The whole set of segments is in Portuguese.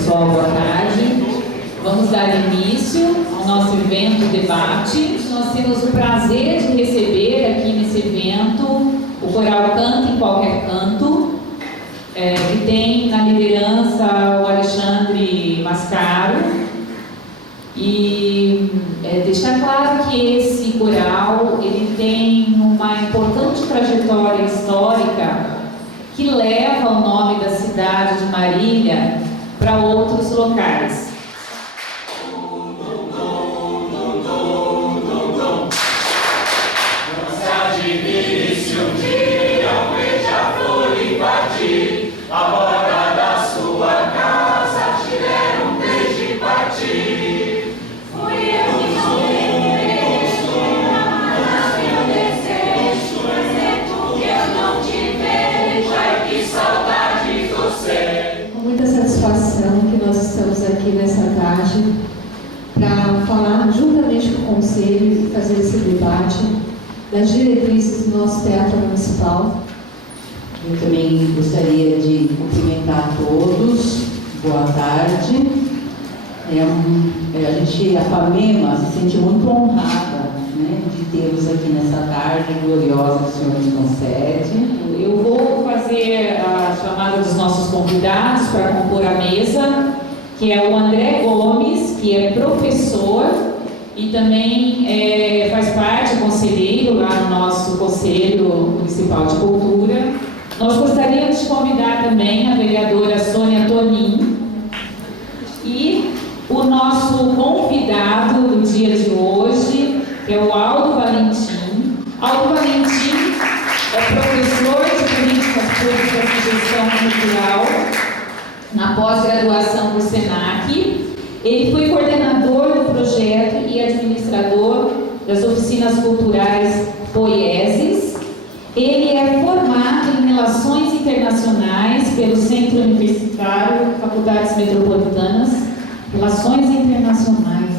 pessoal, boa tarde. Vamos dar início ao nosso evento debate. Nós temos o prazer de receber aqui nesse evento o Coral Canta em Qualquer Canto, que tem na liderança o Alexandre Mascaro. E deixar claro que esse coral ele tem uma importante trajetória histórica que leva o nome da cidade de Marília para outros locais. Que nós estamos aqui nessa tarde para falar juntamente com o Conselho e fazer esse debate das diretrizes do nosso Teatro Municipal. Eu também gostaria de cumprimentar a todos. Boa tarde. A FAMEMA se sente muito honrada, né, de termos aqui nessa tarde gloriosa que o senhor nos concede. Eu vou fazer a chamada dos nossos convidados para compor a mesa, que é o André Gomes, que é professor e também faz parte, conselheiro lá no nosso Conselho Municipal de Cultura. Nós gostaríamos de convidar também a vereadora Sônia Tonin e o nosso convidado do dia de hoje, que é o Aldo Valentim. Aldo Valentim é professor de Políticas Públicas e Gestão Cultural na pós-graduação do SENAC. Ele foi coordenador do projeto e administrador das oficinas culturais Poieses. Ele é formado em Relações Internacionais pelo Centro Universitário Faculdades Metropolitanas. Relações Internacionais,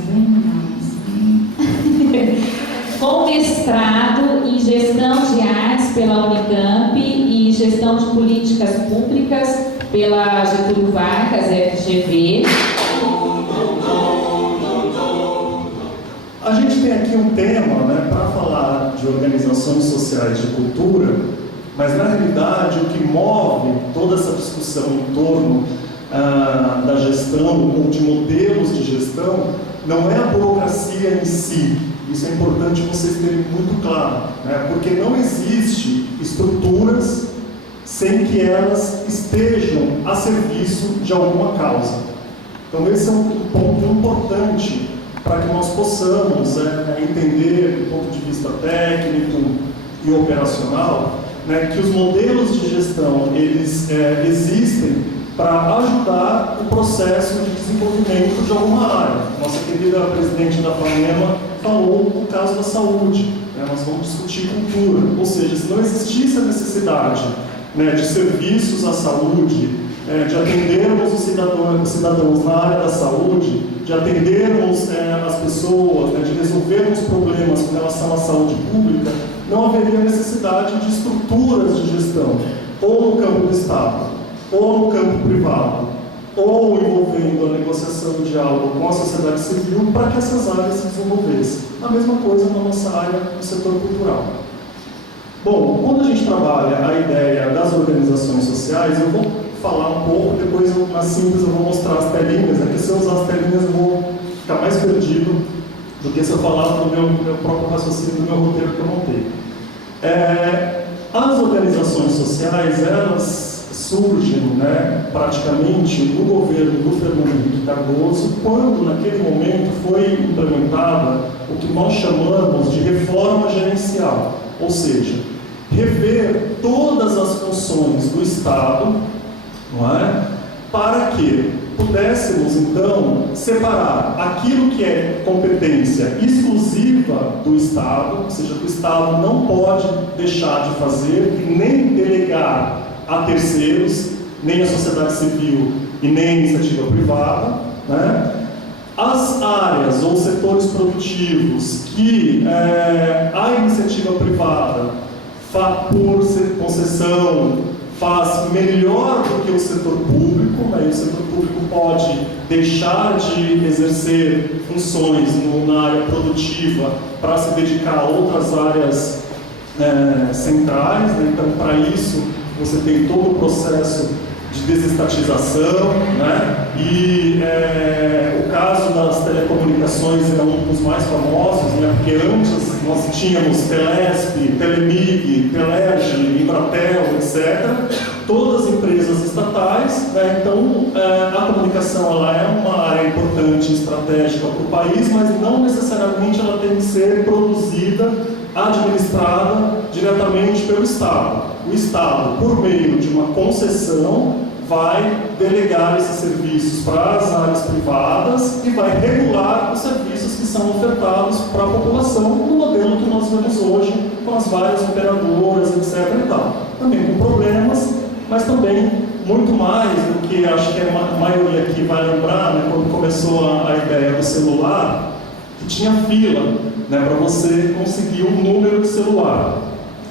com mestrado em Gestão de Artes pela Unicamp e Gestão de Políticas Públicas pela Getúlio Vargas, FGV. A gente tem aqui um tema, né, para falar de organizações sociais de cultura, mas na realidade o que move toda essa discussão em torno da gestão ou de modelos de gestão não é a burocracia em si. Isso é importante vocês terem muito claro, né? Porque não existe estruturas sem que elas estejam a serviço de alguma causa. Então esse é um ponto importante para que nós possamos entender do ponto de vista técnico e operacional, né, que os modelos de gestão eles existem para ajudar o processo de desenvolvimento de alguma área. Nossa querida presidente da FAMEMA falou no caso da saúde, né? Nós vamos discutir cultura, ou seja, se não existisse a necessidade, né, de serviços à saúde, de atendermos os cidadãos na área da saúde, de atendermos as pessoas, né, de resolvermos problemas com relação à saúde pública, não haveria necessidade de estruturas de gestão, ou no campo do Estado, ou no campo privado, ou envolvendo a negociação e o diálogo com a sociedade civil para que essas áreas se desenvolvessem. A mesma coisa na nossa área do setor cultural. Bom, quando a gente trabalha a ideia das organizações sociais, eu vou falar um pouco, depois na síntese eu vou mostrar as telinhas, né? Porque se eu usar as telinhas eu vou ficar mais perdido do que se eu falar do meu próprio raciocínio, do meu roteiro que eu montei. As organizações sociais, elas surgem, né, praticamente no governo do Fernando Henrique Cardoso, quando naquele momento foi implementada o que nós chamamos de reforma gerencial, ou seja, rever todas as funções do Estado, não é, para que pudéssemos então separar aquilo que é competência exclusiva do Estado, ou seja, que o Estado não pode deixar de fazer e nem delegar a terceiros, nem a sociedade civil e nem a iniciativa privada, né? As áreas ou setores produtivos que a iniciativa privada, por concessão, faz melhor do que o setor público, né? E o setor público pode deixar de exercer funções na área produtiva para se dedicar a outras áreas centrais, né? Então, para isso, você tem todo o processo de desestatização, né? E o caso das telecomunicações é um dos mais famosos, né? Porque antes nós tínhamos Telesp, Telemig, Telerge, Embratel, etc., todas empresas estatais, né? Então a comunicação ela é uma área importante, estratégica para o país, mas não necessariamente ela tem que ser produzida, administrada diretamente pelo Estado. O Estado, por meio de uma concessão, vai delegar esses serviços para as áreas privadas e vai regular os serviços que são ofertados para a população no modelo que nós vemos hoje, com as várias operadoras, etc. e tal. Também com problemas, mas também muito mais do que acho que a maioria aqui vai lembrar, né, quando começou a ideia do celular, que tinha fila, né, para você conseguir um número de celular.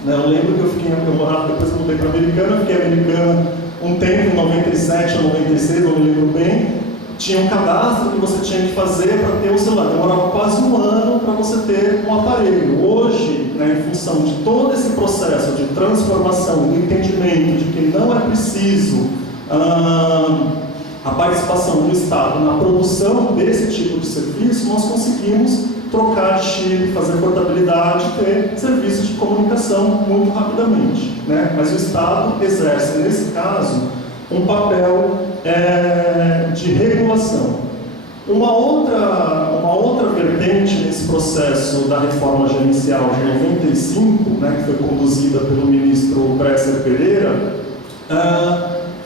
Né, eu lembro que eu morava, depois mudei para Americana, fiquei Americana um tempo, em 97 ou 96, não me lembro bem, tinha um cadastro que você tinha que fazer para ter um celular. Demorava quase um ano para você ter um aparelho. Hoje, né, em função de todo esse processo de transformação, do entendimento de que não é preciso a participação do Estado na produção desse tipo de serviço, nós conseguimos trocar de chip, fazer portabilidade, ter serviços de comunicação muito rapidamente, né? Mas o Estado exerce, nesse caso, um papel de regulação. Uma outra vertente nesse processo da reforma gerencial de 95, né, que foi conduzida pelo ministro Bresser Pereira,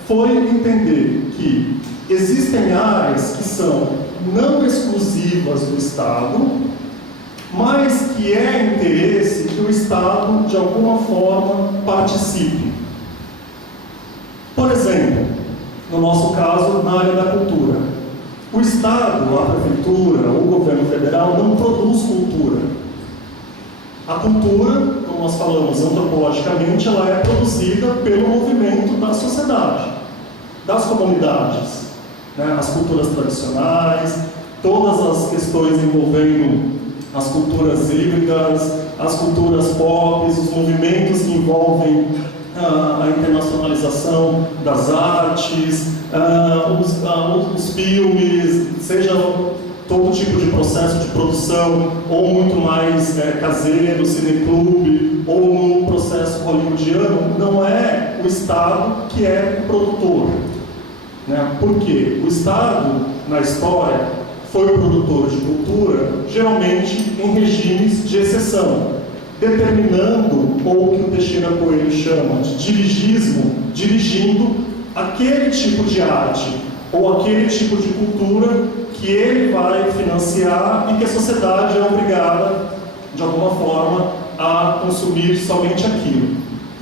foi entender que existem áreas que são não exclusivas do Estado, mas que é interesse que o Estado, de alguma forma, participe. Por exemplo, no nosso caso, na área da cultura. O Estado, a Prefeitura, o governo federal não produz cultura. A cultura, como nós falamos antropologicamente, ela é produzida pelo movimento da sociedade, das comunidades, né? As culturas tradicionais, todas as questões envolvendo as culturas híbridas, as culturas pop, os movimentos que envolvem a internacionalização das artes, os filmes, seja todo tipo de processo de produção, ou muito mais caseiro, cineclube, ou no processo hollywoodiano, não é o Estado que é o produtor. Né? Por quê? O Estado, na história, foi o produtor de cultura, geralmente em regimes de exceção, determinando, ou o que o Teixeira Coelho chama de dirigismo, dirigindo aquele tipo de arte, ou aquele tipo de cultura que ele vai financiar e que a sociedade é obrigada, de alguma forma, a consumir somente aquilo.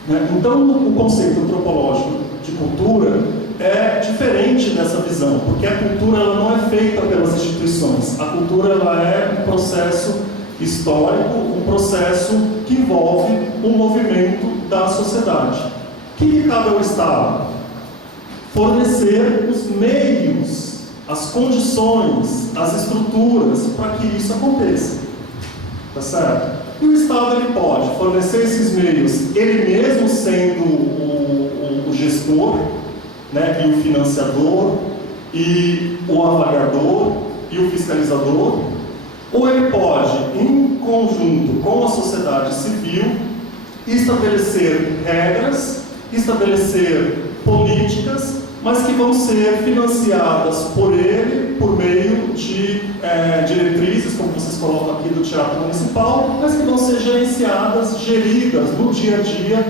Né? Então, o conceito antropológico de cultura é diferente dessa visão, porque a cultura ela não é feita pelas instituições. A cultura ela é um processo histórico, um processo que envolve um movimento da sociedade. O que cabe ao Estado? Fornecer os meios, as condições, as estruturas para que isso aconteça. Tá certo? E o Estado ele pode fornecer esses meios, ele mesmo sendo o gestor, né, e o financiador, e o avaliador, e o fiscalizador, ou ele pode, em conjunto com a sociedade civil, estabelecer regras, estabelecer políticas, mas que vão ser financiadas por ele, por meio de diretrizes, como vocês colocam aqui do Teatro Municipal, mas que vão ser gerenciadas, geridas no dia a dia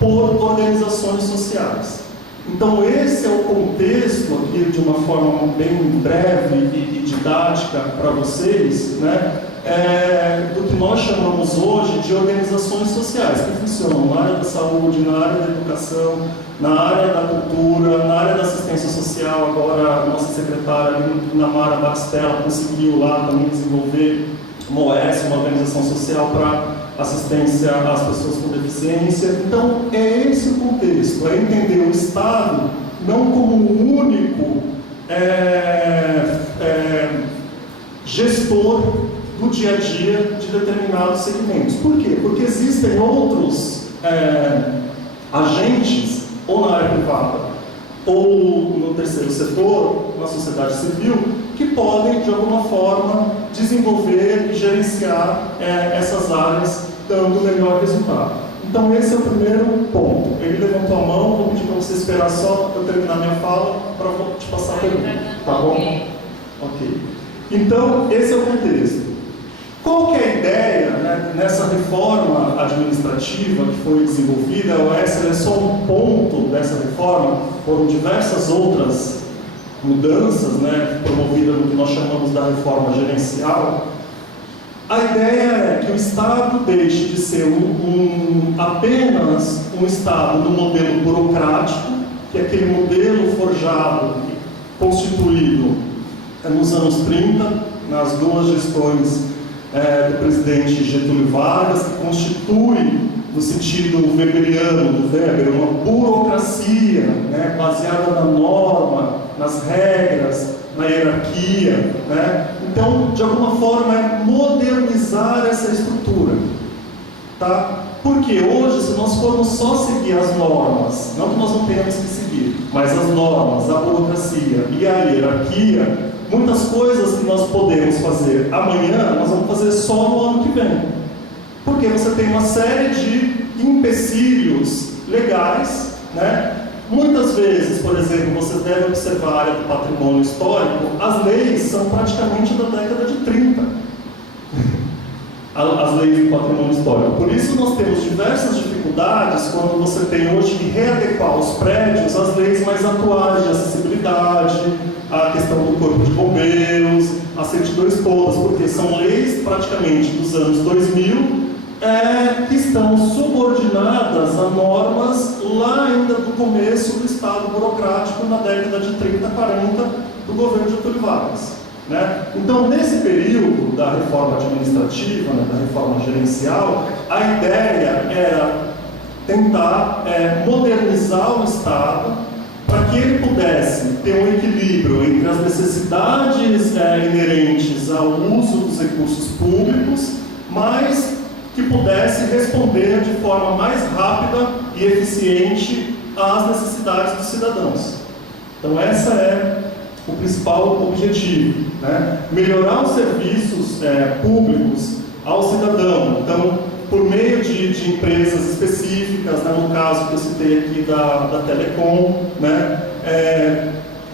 por organizações sociais. Então esse é o contexto aqui, de uma forma bem breve e didática para vocês, né, do que nós chamamos hoje de organizações sociais, que funcionam na área da saúde, na área da educação, na área da cultura, na área da assistência social. Agora a nossa secretária, Namara Batistella, conseguiu lá também desenvolver uma OS, uma organização social para assistência às pessoas com deficiência. Então, é esse o contexto, é entender o Estado não como um único gestor do dia a dia de determinados segmentos. Por quê? Porque existem outros agentes, ou na área privada, ou no terceiro setor, na sociedade civil, que podem, de alguma forma, desenvolver e gerenciar essas áreas, dando melhor resultado. Então, esse é o primeiro ponto. Ele levantou a mão, vou pedir para você esperar só eu terminar minha fala para te passar a pergunta. Tá bom? Ok. Então, esse é o contexto. Qual que é a ideia, né, nessa reforma administrativa que foi desenvolvida? Essa é só um ponto dessa reforma, foram diversas outras mudanças, né, promovidas no que nós chamamos da reforma gerencial. A ideia é que o Estado deixe de ser apenas um Estado no modelo burocrático, que é aquele modelo forjado e constituído nos anos 30, nas duas gestões do presidente Getúlio Vargas, que constitui, no sentido weberiano do Weber, uma burocracia, né, baseada na norma, nas regras, na hierarquia, né? Então, de alguma forma, é modernizar essa estrutura, tá? Porque hoje, se nós formos só seguir as normas, não que nós não tenhamos que seguir, mas as normas, a burocracia e a hierarquia, muitas coisas que nós podemos fazer amanhã, nós vamos fazer só no ano que vem. Porque você tem uma série de empecilhos legais, né? Muitas vezes, por exemplo, você deve observar a área do patrimônio histórico, as leis são praticamente da década de 30. As leis do patrimônio histórico. Por isso nós temos diversas dificuldades quando você tem hoje que readequar os prédios às leis mais atuais de acessibilidade, a questão do corpo de bombeiros, as certidões todas, porque são leis praticamente dos anos 2000 que estão subordinadas a normas lá ainda do começo do Estado burocrático na década de 30, 40 do governo Getúlio Vargas, né? Então, nesse período da reforma administrativa, né, da reforma gerencial, a ideia era tentar modernizar o Estado para que ele pudesse ter um equilíbrio entre as necessidades inerentes ao uso dos recursos públicos, mas que pudesse responder de forma mais rápida e eficiente às necessidades dos cidadãos. Então, esse é o principal objetivo, né? Melhorar os serviços públicos ao cidadão. Então, por meio de empresas específicas, né, no caso que eu citei aqui da Telecom, né,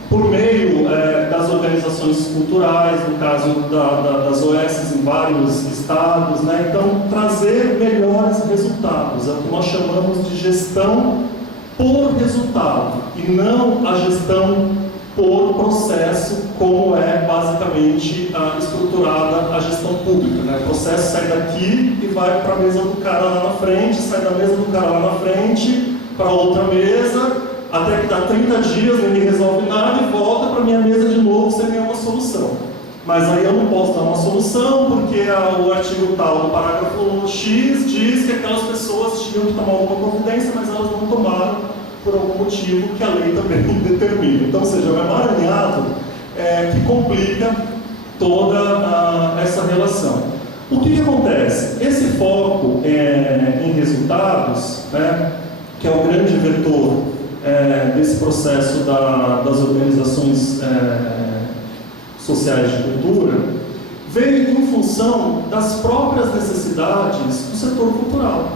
por meio das organizações culturais, no caso das OS em vários estados, né, então trazer melhores resultados, é o que nós chamamos de gestão por resultado, e não a gestão por processo, como é basicamente estruturada a gestão pública, né? O processo sai daqui e vai para a mesa do cara lá na frente, sai da mesa do cara lá na frente, para outra mesa, até que dá 30 dias, ninguém resolve nada e volta para a minha mesa de novo sem nenhuma solução. Mas aí eu não posso dar uma solução, porque o artigo tal do parágrafo X diz que aquelas pessoas tinham que tomar alguma providência, mas elas não tomaram por algum motivo que a lei também determina. Então, ou seja, é um emaranhado que complica toda essa relação. O que acontece? Esse foco em resultados, né, que é o grande vetor desse processo das organizações sociais de cultura, veio em função das próprias necessidades do setor cultural.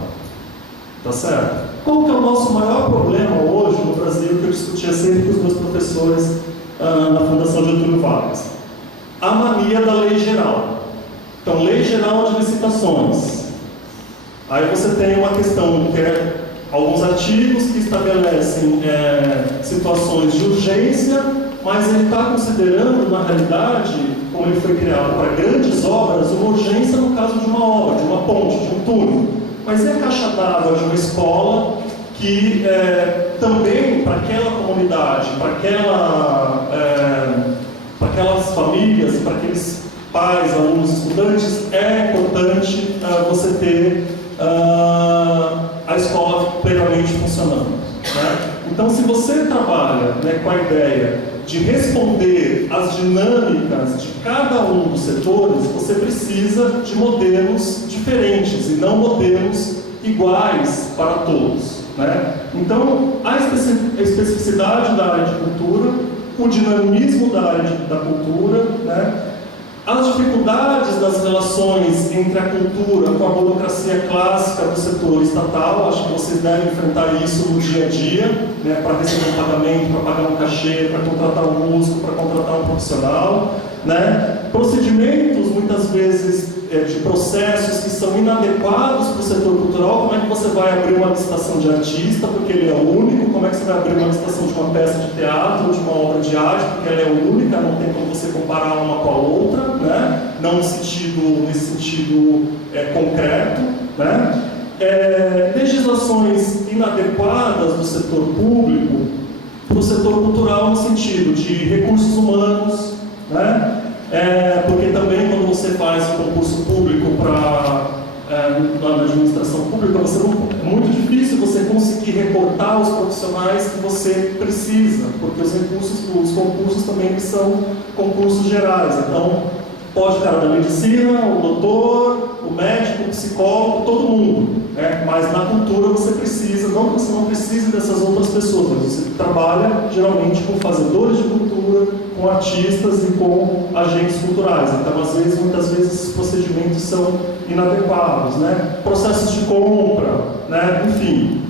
Tá certo? Qual que é o nosso maior problema hoje no Brasil, que eu discutia sempre com os meus professores na Fundação Getúlio Vargas? A mania da lei geral. Então, lei geral de licitações. Aí você tem uma questão que é alguns artigos que estabelecem situações de urgência, mas ele está considerando, na realidade, como ele foi criado para grandes obras, uma urgência no caso de uma obra, de uma ponte, de um túnel. Mas é a caixa d'água de uma escola que também, para aquela comunidade, para aquelas famílias, para aqueles pais, alunos, estudantes, é importante você ter a escola plenamente funcionando, né? Então, se você trabalha, né, com a ideia de responder às as dinâmicas de cada um dos setores, você precisa de modelos diferentes e não modelos iguais para todos, né? Então, a especificidade da área de cultura, o dinamismo da área da cultura, né? As dificuldades das relações entre a cultura com a burocracia clássica do setor estatal, acho que vocês devem enfrentar isso no dia a dia, né, para receber um pagamento, para pagar um cachê, para contratar um músico, para contratar um profissional, né? Procedimentos, muitas vezes, de processos que são inadequados para o setor cultural. Como é que você vai abrir uma licitação de artista, porque ele é único? Como é que você vai abrir uma licitação de uma peça de teatro ou de uma obra de arte, porque ela é única, não tem como você comparar uma com a outra, né? Não nesse sentido concreto, né? Legislações inadequadas do setor público para o setor cultural no sentido de recursos humanos, né? Porque também quando você faz um concurso público na administração pública, é muito difícil você conseguir recortar os profissionais que você precisa, porque os concursos também são concursos gerais. Então, pode cara da medicina, o doutor, o médico, o psicólogo, todo mundo, né? Mas na cultura você precisa, não que você não precise dessas outras pessoas, mas você trabalha geralmente com fazedores de cultura, com artistas e com agentes culturais. Então, muitas vezes, esses procedimentos são inadequados, né? Processos de compra, né? Enfim,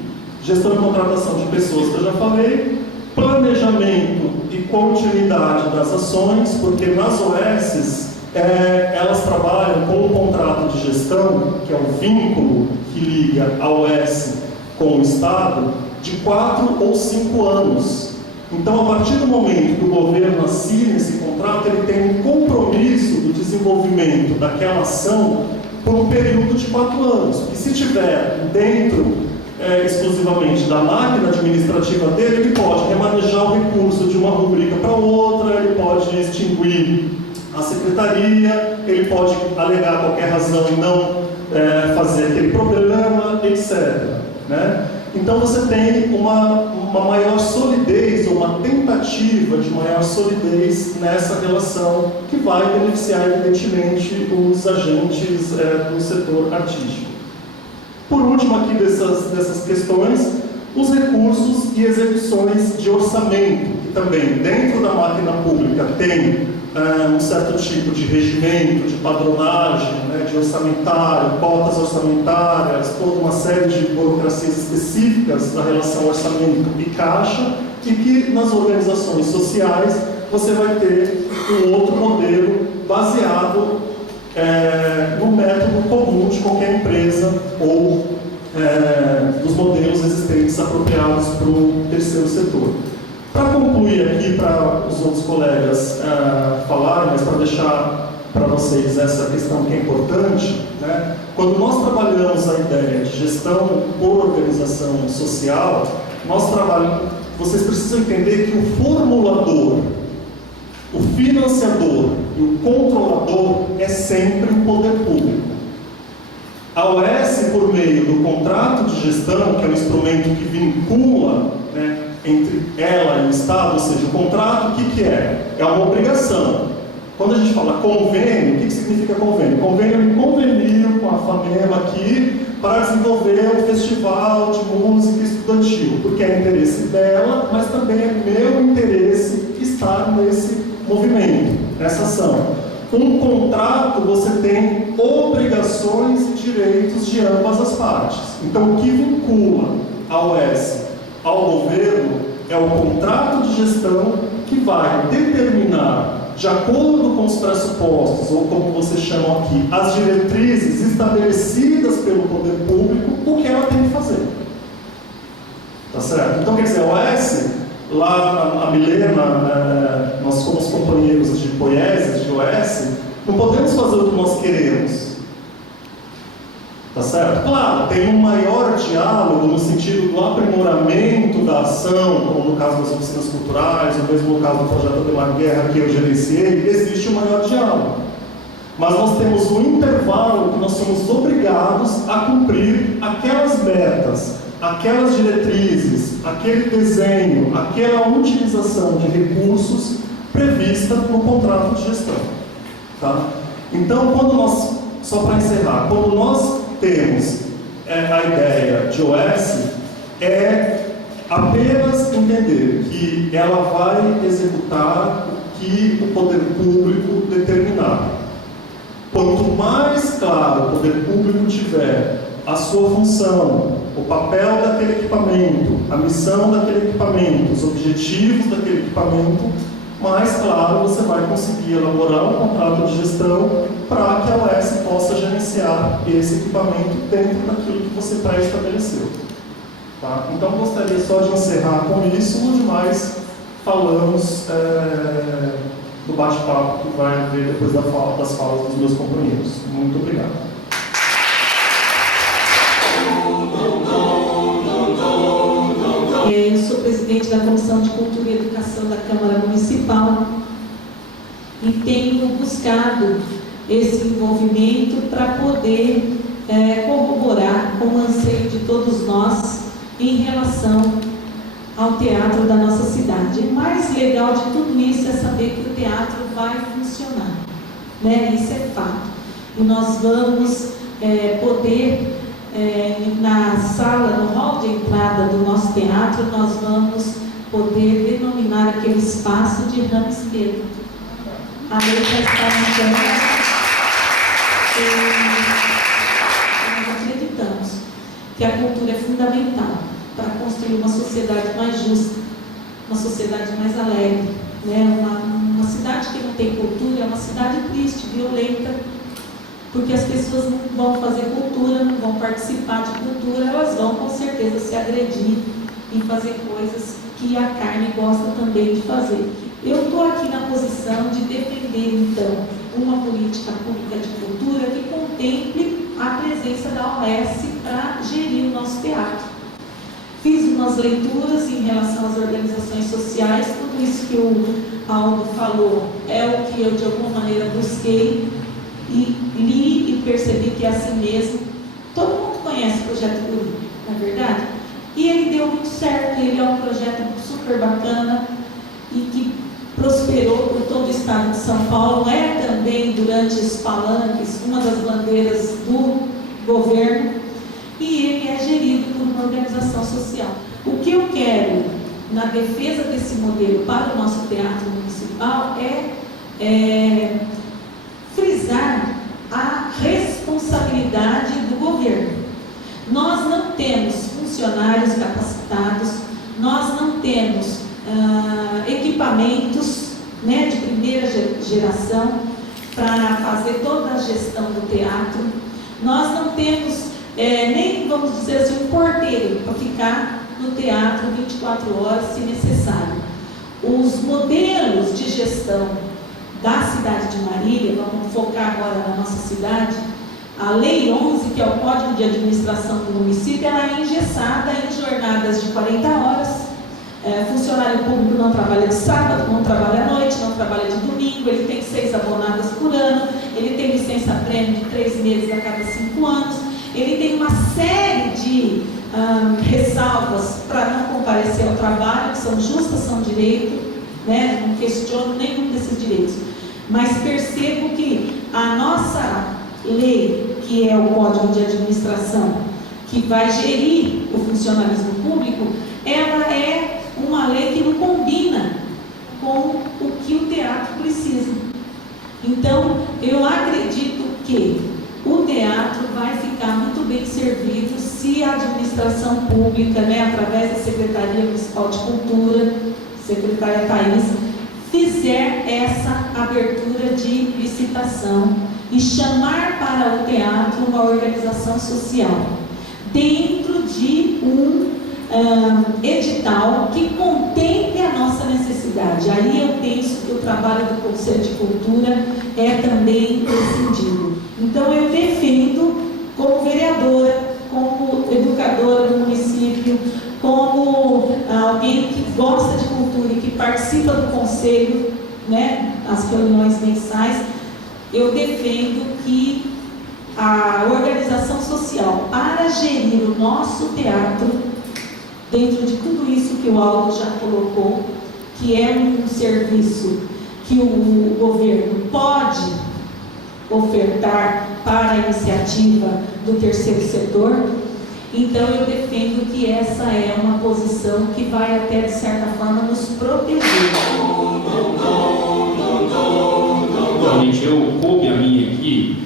gestão e contratação de pessoas, que eu já falei, planejamento e continuidade das ações, porque nas OSs, elas trabalham com um contrato de gestão, que é um vínculo que liga a OS com o Estado, de 4 ou 5 anos. Então, a partir do momento que o governo assina esse contrato, ele tem um compromisso do desenvolvimento daquela ação por um período de 4 anos. E se tiver dentro exclusivamente da máquina administrativa dele, ele pode remanejar o recurso de uma rubrica para outra, ele pode extinguir a secretaria, ele pode alegar qualquer razão e não fazer aquele programa, etc., né? Então você tem uma maior solidez, ou uma tentativa de maior solidez nessa relação, que vai beneficiar, evidentemente, os agentes do setor artístico. Por último, aqui dessas questões, os recursos e execuções de orçamento, que também, dentro da máquina pública, tem um certo tipo de regimento, de padronagem, né, de orçamentário, cotas orçamentárias, toda uma série de burocracias específicas da relação orçamento e caixa, e que nas organizações sociais você vai ter um outro modelo baseado no método comum de qualquer empresa ou dos modelos existentes apropriados para o terceiro setor. Para concluir aqui, para os outros colegas falarem, mas para deixar para vocês essa questão que é importante, né? Quando nós trabalhamos a ideia de gestão por organização social, vocês precisam entender que o formulador, o financiador e o controlador é sempre o poder público. A OS, por meio do contrato de gestão, que é um instrumento que vincula, né, entre ela e o Estado, ou seja, o contrato, o que é? É uma obrigação. Quando a gente fala convênio, o que significa convênio? Convênio é um convênio com a FAMEMA aqui para desenvolver um festival de música estudantil, porque é interesse dela, mas também é meu interesse estar nesse movimento, nessa ação. Um contrato, você tem obrigações e direitos de ambas as partes. Então, o que vincula a OS ao governo é o contrato de gestão, que vai determinar, de acordo com os pressupostos, ou como vocês chamam aqui, as diretrizes estabelecidas pelo poder público, o que ela tem que fazer. Tá certo? Então, quer dizer, a OS, lá a Milena, nós somos companheiros de poieses, de OS, não podemos fazer o que nós queremos. Tá certo? Claro, tem um maior diálogo no sentido do aprimoramento da ação, como no caso das oficinas culturais, ou mesmo no caso do projeto Ademar Guerra que eu gerenciei, existe um maior diálogo. Mas nós temos um intervalo que nós somos obrigados a cumprir aquelas metas, aquelas diretrizes, aquele desenho, aquela utilização de recursos prevista no contrato de gestão. Tá? Então, só para encerrar, quando nós temos a ideia de OS, é apenas entender que ela vai executar o que o poder público determinar. Quanto mais claro o poder público tiver a sua função, o papel daquele equipamento, a missão daquele equipamento, os objetivos daquele equipamento, mais claro você vai conseguir elaborar um contrato de gestão para que a OS possa gerenciar esse equipamento dentro daquilo que você pré-estabeleceu. Tá? Então, gostaria só de encerrar com isso, o demais falamos do bate-papo que vai haver depois das falas dos meus companheiros. Muito obrigado. Eu sou presidente da Comissão de Cultura e Educação da Câmara Municipal e tenho buscado esse envolvimento para poder corroborar com o anseio de todos nós em relação ao teatro da nossa cidade. O mais legal de tudo isso é saber que o teatro vai funcionar, né? Isso é fato. E nós vamos poder, na sala, no hall de entrada do nosso teatro, nós vamos poder denominar aquele espaço de Rames Pedro. A lei já está mudando e nós acreditamos que a cultura é fundamental para construir uma sociedade mais justa, uma sociedade mais alegre, né? Uma cidade que não tem cultura é uma cidade triste, violenta, porque as pessoas não vão fazer cultura, não vão participar de cultura, elas vão com certeza se agredir em fazer coisas que a carne gosta também de fazer. Eu estou aqui na posição de defender, então, uma política pública de cultura que contemple a presença da OS para gerir o nosso teatro. Fiz umas leituras em relação às organizações sociais, tudo isso que o Aldo falou é o que eu de alguma maneira busquei e li e percebi que é assim mesmo. Todo mundo conhece o Projeto Guri, não é verdade? E ele deu muito certo, ele é um projeto super bacana e que prosperou por todo o estado de São Paulo, é também durante os palanques uma das bandeiras do governo e ele é gerido por uma organização social. O que eu quero na defesa desse modelo para o nosso teatro municipal é frisar a responsabilidade do governo. Nós não temos funcionários capacitados, nós não temos equipamentos, né, de primeira geração para fazer toda a gestão do teatro. Nós não temos nem, vamos dizer assim, um porteiro para ficar no teatro 24 horas se necessário. Os modelos de gestão da cidade de Marília, vamos focar agora na nossa cidade, a Lei 11, que é o Código de Administração do município, ela é engessada em jornadas de 40 horas. Funcionário público não trabalha de sábado, não trabalha à noite, não trabalha de domingo, ele tem 6 abonadas por ano, ele tem licença-prêmio de 3 meses a cada 5 anos, ele tem uma série de ressalvas para não comparecer ao trabalho, que são justas, são direito, né? Não questiono nenhum desses direitos. Mas percebo que a nossa lei, que é o Código de Administração, que vai gerir o funcionalismo público, ela é uma lei que não combina com o que o teatro precisa. Então, eu acredito que o teatro vai ficar muito bem servido se a administração pública, né, através da Secretaria Municipal de Cultura, secretária Thaís, fizer essa abertura de licitação e chamar para o teatro uma organização social dentro de um edital que contemple a nossa necessidade. Aí eu penso que o trabalho do Conselho de Cultura é também imprescindível. Então eu defendo, como vereadora, como educadora do município, como alguém que gosta de cultura e que participa do conselho, né, as reuniões mensais, eu defendo que a organização social, para gerir o nosso teatro, dentro de tudo isso que o Aldo já colocou, que é um serviço que o governo pode ofertar para a iniciativa do terceiro setor, então eu defendo que essa é uma posição que vai até, de certa forma, nos proteger. Gente, coube a mim aqui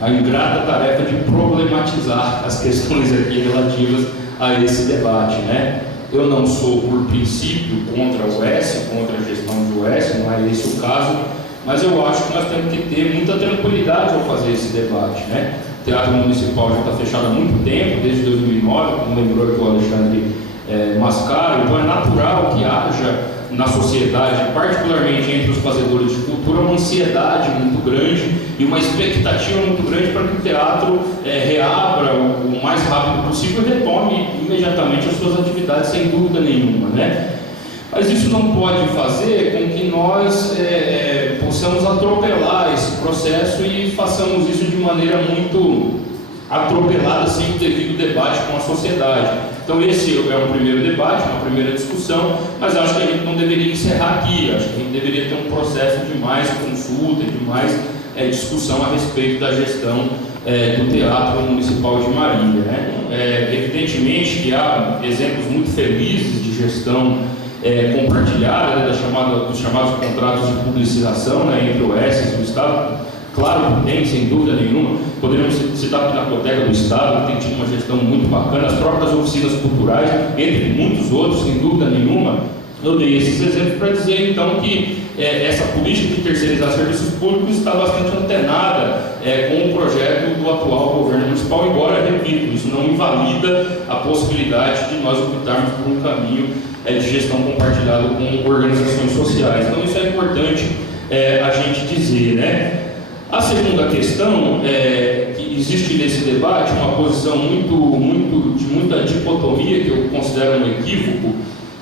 a ingrata tarefa de problematizar as questões aqui relativas a esse debate, né? Eu não sou, por princípio, contra a UES, contra a gestão de UES, não é esse o caso, mas eu acho que nós temos que ter muita tranquilidade ao fazer esse debate, né? O Teatro Municipal já está fechado há muito tempo, desde 2009, como lembrou aqui o Alexandre Mascaro, então é natural que haja na sociedade, particularmente entre os fazedores de cultura, uma ansiedade muito grande e uma expectativa muito grande para que o teatro reabra o mais rápido possível e retome imediatamente as suas atividades, sem dúvida nenhuma, né? Mas isso não pode fazer com que nós possamos atropelar esse processo e façamos isso de maneira muito atropelada, sem o devido debate com a sociedade. Então esse é um primeiro debate, uma primeira discussão, mas acho que a gente não deveria encerrar aqui, acho que a gente deveria ter um processo de mais consulta, de mais discussão a respeito da gestão do Teatro Municipal de Marília, né? Evidentemente que há exemplos muito felizes de gestão compartilhada, né, dos chamados contratos de publicização, né, entre o OES e o Estado. Claro que tem, sem dúvida nenhuma. Poderíamos citar a Pinacoteca do Estado, que tem tido uma gestão muito bacana, as próprias oficinas culturais, entre muitos outros, sem dúvida nenhuma. Eu dei esses exemplos para dizer, então, que essa política de terceirizar serviços públicos está bastante antenada com o projeto do atual governo municipal, embora, repito, isso não invalida a possibilidade de nós optarmos por um caminho de gestão compartilhada com organizações sociais. Então, isso é importante a gente dizer, né? A segunda questão que existe nesse debate, uma posição de muita dicotomia, que eu considero um equívoco,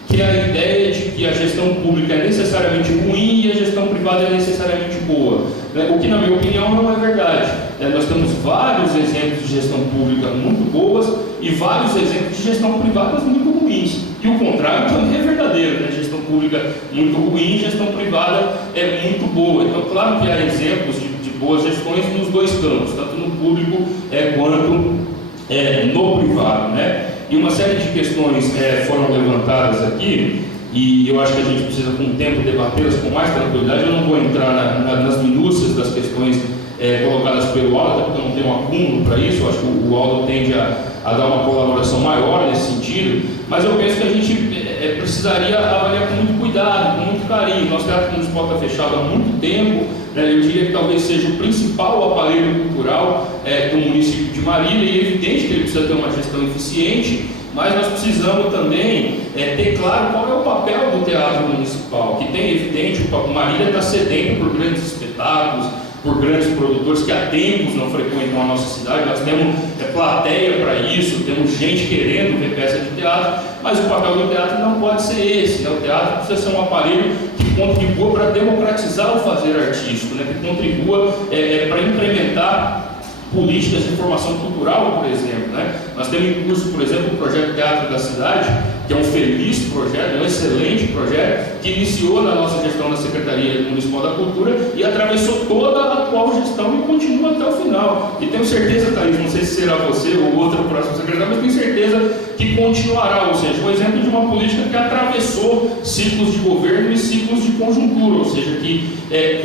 que é a ideia de que a gestão pública é necessariamente ruim e a gestão privada é necessariamente boa, né? O que, na minha opinião, não é verdade. Nós temos vários exemplos de gestão pública muito boas e vários exemplos de gestão privada muito ruins. E o contrário também é verdadeiro, né? Gestão pública muito ruim e gestão privada é muito boa. Então, claro que há exemplos de boas gestões nos dois campos, tanto no público quanto no privado, né? E uma série de questões foram levantadas aqui, e eu acho que a gente precisa, com o tempo, debatê-las com mais tranquilidade. Eu não vou entrar nas minúcias das questões colocadas pelo Aldo, porque eu não tenho um acúmulo para isso. Eu acho que o Aldo tende a dar uma colaboração maior nesse sentido, mas eu penso que a gente precisaria avaliar com muito cuidado, com muito carinho. Nosso Teatro Municipal está fechado há muito tempo, né? Eu diria que talvez seja o principal aparelho cultural do município de Marília, e é evidente que ele precisa ter uma gestão eficiente, mas nós precisamos também ter claro qual é o papel do Teatro Municipal, que tem, evidente, o Marília está sedento por grandes espetáculos, por grandes produtores que há tempos não frequentam a nossa cidade. Nós temos plateia para isso, temos gente querendo ver peça de teatro, mas o papel do teatro não pode ser esse, né? O teatro precisa ser um aparelho que contribua para democratizar o fazer artístico, né? Que contribua para implementar políticas de formação cultural, por exemplo, né? Nós temos em curso, por exemplo, o projeto Teatro da Cidade, que é um feliz projeto, um excelente projeto, que iniciou na nossa gestão na Secretaria Municipal da Cultura e atravessou toda a atual gestão e continua até o final. E tenho certeza, Thaís, não sei se será você ou outro próximo secretário, mas tenho certeza que continuará, ou seja, um exemplo de uma política que atravessou ciclos de governo e ciclos de conjuntura, ou seja, que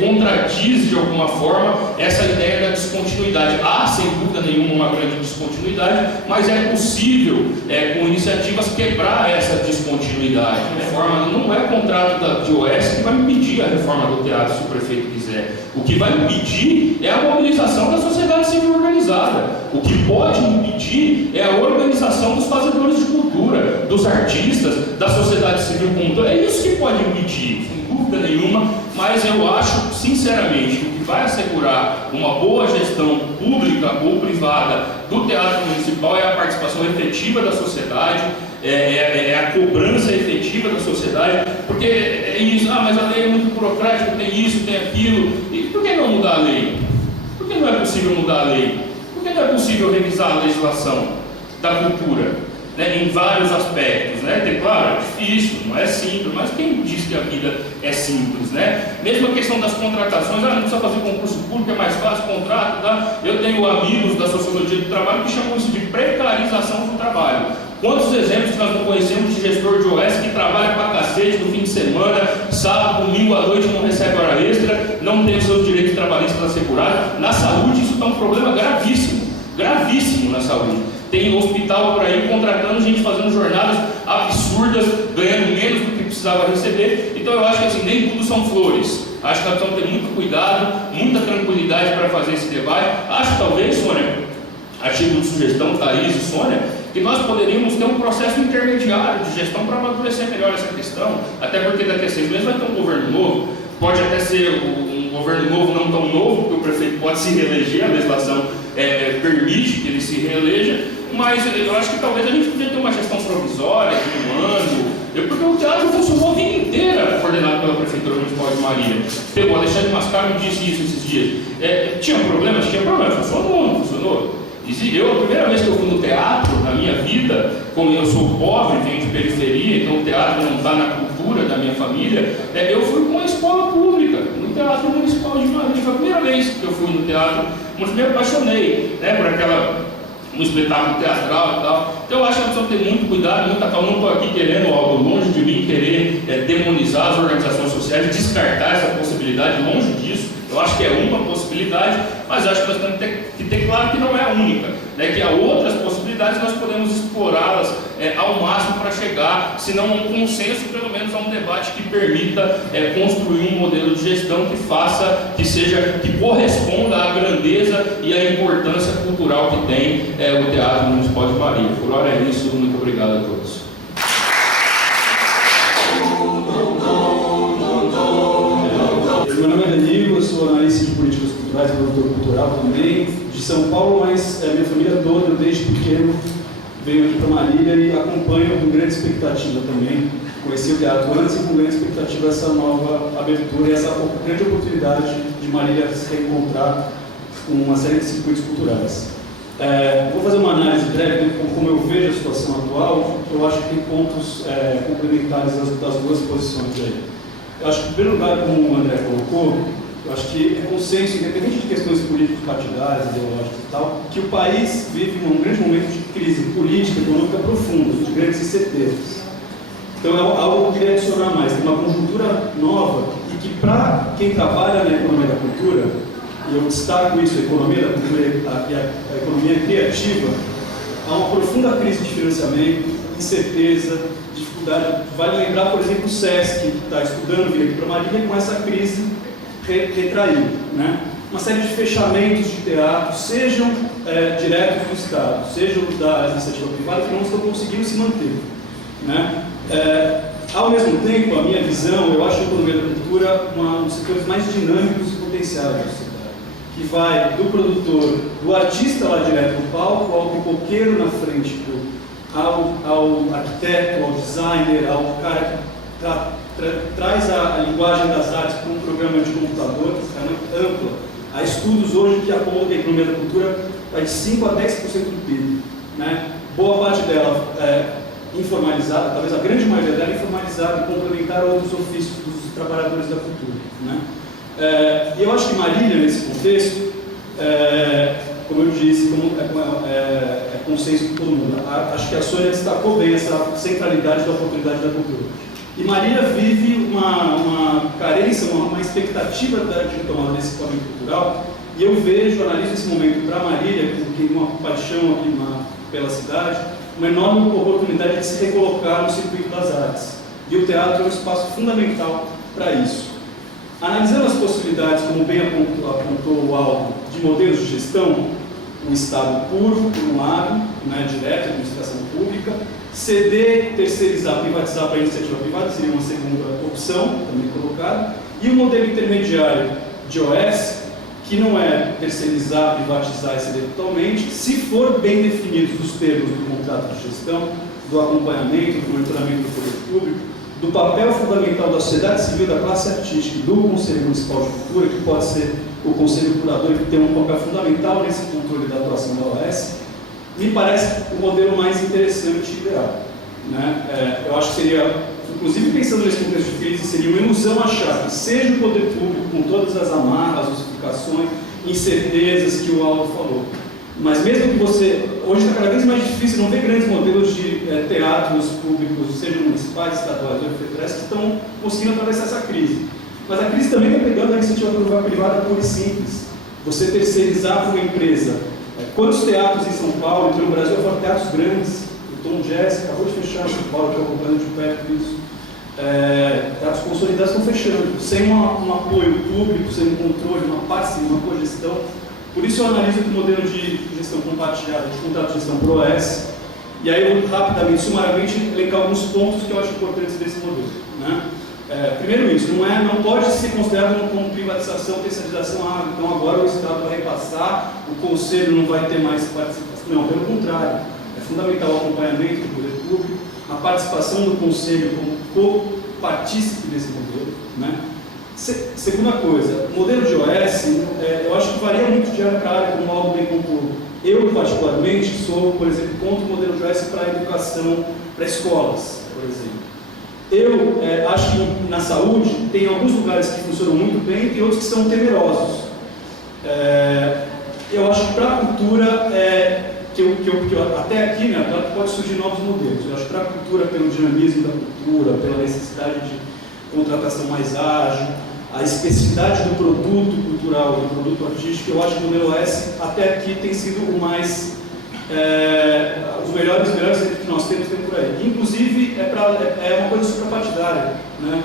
contradiz de alguma forma essa ideia da descontinuidade. Há, sem dúvida nenhuma, uma grande descontinuidade, mas é possível, com iniciativas, quebrar essa descontinuidade. A reforma não é contrato de OES que vai impedir a reforma do teatro, se o prefeito quiser. O que vai impedir é a mobilização da sociedade civil organizada. O que pode impedir é a organização dos fazedores de cultura, dos artistas, da sociedade civil como um todo. É isso que pode impedir, sem dúvida nenhuma, mas eu acho, sinceramente, que o que vai assegurar uma boa gestão pública ou privada do Teatro Municipal é a participação efetiva da sociedade, é a cobrança efetiva da sociedade, porque é isso, mas a lei é muito burocrática, tem isso, tem aquilo, e por que não mudar a lei? Por que não é possível mudar a lei? Por que não é possível revisar a legislação da cultura? né, em vários aspectos, né? Claro, é difícil, não é simples, mas quem diz que a vida é simples, né? Mesmo a questão das contratações, não precisa fazer concurso público, é mais fácil, contrato, tá? Eu tenho amigos da sociologia do trabalho que chamam isso de precarização do trabalho. Quantos exemplos nós não conhecemos de gestor de OS que trabalha pra cacete no fim de semana, sábado, domingo à noite, não recebe hora extra, não tem os seus direitos trabalhistas assegurados. Na saúde isso está um problema gravíssimo na saúde. Tem hospital por aí contratando gente fazendo jornadas absurdas, ganhando menos do que precisava receber. Então eu acho que assim, nem tudo são flores. Acho que nós precisamos ter muito cuidado, muita tranquilidade para fazer esse debate. Acho talvez, Sônia, a título de sugestão, Thaís e Sônia, que nós poderíamos ter um processo intermediário de gestão para amadurecer melhor essa questão, até porque daqui a 6 meses vai ter um governo novo, pode até ser um governo novo não tão novo, porque o prefeito pode se reeleger, a legislação permite que ele se reeleja, mas eu acho que talvez a gente podia ter uma gestão provisória de 1 ano, porque o teatro funcionou a vida inteira coordenado pela Prefeitura Municipal de Marília. Pegou, Alexandre Mascaro me disse isso esses dias. Tinha problemas, funcionou. Eu, a primeira vez que eu fui no teatro na minha vida, como eu sou pobre, venho de periferia, então o teatro não está na cultura da minha família, eu fui com uma escola pública, no Teatro Municipal de Marília. Foi a primeira vez que eu fui no teatro, mas me apaixonei, por um espetáculo teatral e tal. Então eu acho que nós precisamos ter muito cuidado, muita calma. Não estou aqui querendo, longe de mim, querer demonizar as organizações sociais, descartar essa possibilidade, longe disso. Eu acho que é uma possibilidade, mas acho que nós temos que ter claro que não é a única, né? Que há outras possibilidades, nós podemos explorá-las ao máximo para chegar, se não a um consenso, pelo menos a um debate que permita construir um modelo de gestão que faça, que corresponda à grandeza e à importância cultural que tem o Teatro Municipal de Marília. Por hora é isso, muito obrigado a todos. Meu nome é Danilo, eu sou analista de políticas culturais e produtor cultural também, de São Paulo, mas minha família toda, desde pequeno, veio aqui para Marília e acompanho com grande expectativa também. Conheci o teatro antes e com grande expectativa essa nova abertura e essa grande oportunidade de Marília se reencontrar com uma série de circuitos culturais. Vou fazer uma análise breve de como eu vejo a situação atual, eu acho que tem pontos complementares das duas posições aí. Eu acho que, em primeiro lugar, como o André colocou, eu acho que é consenso, independente de questões políticas, partidárias, ideológicas e tal, que o país vive um grande momento de crise política e econômica profunda, de grandes incertezas. Então é algo que eu queria adicionar mais, tem uma conjuntura nova e que para quem trabalha na economia da cultura, e eu destaco isso, a economia da cultura e a economia criativa, há uma profunda crise de financiamento, incerteza, dificuldade. Vale lembrar, por exemplo, o SESC, que está estudando vir aqui para Marília com essa crise retraída, né? Uma série de fechamentos de teatro, sejam diretos do Estado, sejam da iniciativa privada, que não estão conseguindo se manter, né? Ao mesmo tempo, a minha visão, eu acho a economia da cultura um dos setores mais dinâmicos e potenciais da sociedade, que vai do produtor, do artista lá direto no palco, ao pipoqueiro na frente, ao arquiteto, ao designer, ao cara que traz a linguagem das artes para um programa de computador ampla. Há estudos hoje que apontam que a economia da cultura vai de 5% a 10% do PIB, né? Boa parte dela informalizada, talvez a grande maioria dela informalizada e complementar a outros ofícios dos trabalhadores da cultura, né? E eu acho que Marília, nesse contexto, como eu disse, é consenso de todo mundo. Acho que a Sônia destacou bem essa centralidade da oportunidade da cultura. E Marília vive uma carência, uma expectativa de retomada desse equipamento cultural, e eu analiso esse momento para Marília, que tem uma paixão aqui pela cidade, uma enorme oportunidade de se recolocar no circuito das artes. E o teatro é um espaço fundamental para isso. Analisando as possibilidades, como bem apontou o Aldo, de modelos de gestão, um Estado puro, por um lado, né, direto, administração pública, ceder, terceirizar, privatizar para a iniciativa privada, seria uma segunda opção, também colocada, e o modelo intermediário de OS, que não é terceirizar, privatizar e ceder totalmente, se for bem definidos os termos do contrato de gestão, do acompanhamento, do monitoramento do poder público, do papel fundamental da sociedade civil, da classe artística e do Conselho Municipal de Cultura, que pode ser o Conselho Curador, que tem um papel fundamental nesse controle da atuação da OAS, me parece o modelo mais interessante e ideal. Né? Eu acho que seria, inclusive pensando nesse contexto de crise, seria uma ilusão achar que seja o poder público, com todas as amarras, justificações, incertezas que o Aldo falou. Mas mesmo que você, hoje está cada vez mais difícil, não ver grandes modelos de teatros públicos, sejam municipais, estaduais ou federais, que estão conseguindo atravessar essa crise. Mas a crise também está pegando a iniciativa privada pura e simples. Você terceirizar para uma empresa. Quantos teatros em São Paulo e no Brasil foram teatros grandes? O Tom Jazz acabou de fechar em São Paulo, que eu acompanho de perto isso. Teatros consolidados estão fechando, sem um apoio público, sem um controle, uma parte, uma cogestão. Por isso eu analiso o modelo de gestão compartilhada, de contrato de gestão ProS, e aí eu vou rapidamente, sumariamente, elencar alguns pontos que eu acho importantes desse modelo. Né? Primeiro isso, não pode ser considerado como privatização, terceirização, então agora o Estado vai repassar, o Conselho não vai ter mais participação. Não, pelo contrário, é fundamental o acompanhamento do poder público, a participação do Conselho como co-partícipe desse modelo. Né? Segunda coisa, o modelo de OS, eu acho que varia muito de área para área, como o Aldo bem pontuou. Eu, particularmente, sou, por exemplo, contra o modelo de OS para a educação, para escolas, por exemplo. Eu acho que na saúde tem alguns lugares que funcionam muito bem e tem outros que são temerosos. Eu acho que para a cultura, até aqui, né, pode surgir novos modelos. Eu acho que para a cultura, pelo dinamismo da cultura, pela necessidade de contratação mais ágil, a especificidade do produto cultural, do produto artístico, eu acho que o modelo S até aqui tem sido o mais, os melhores que nós temos por aí. Inclusive, é uma coisa suprapartidária. Né?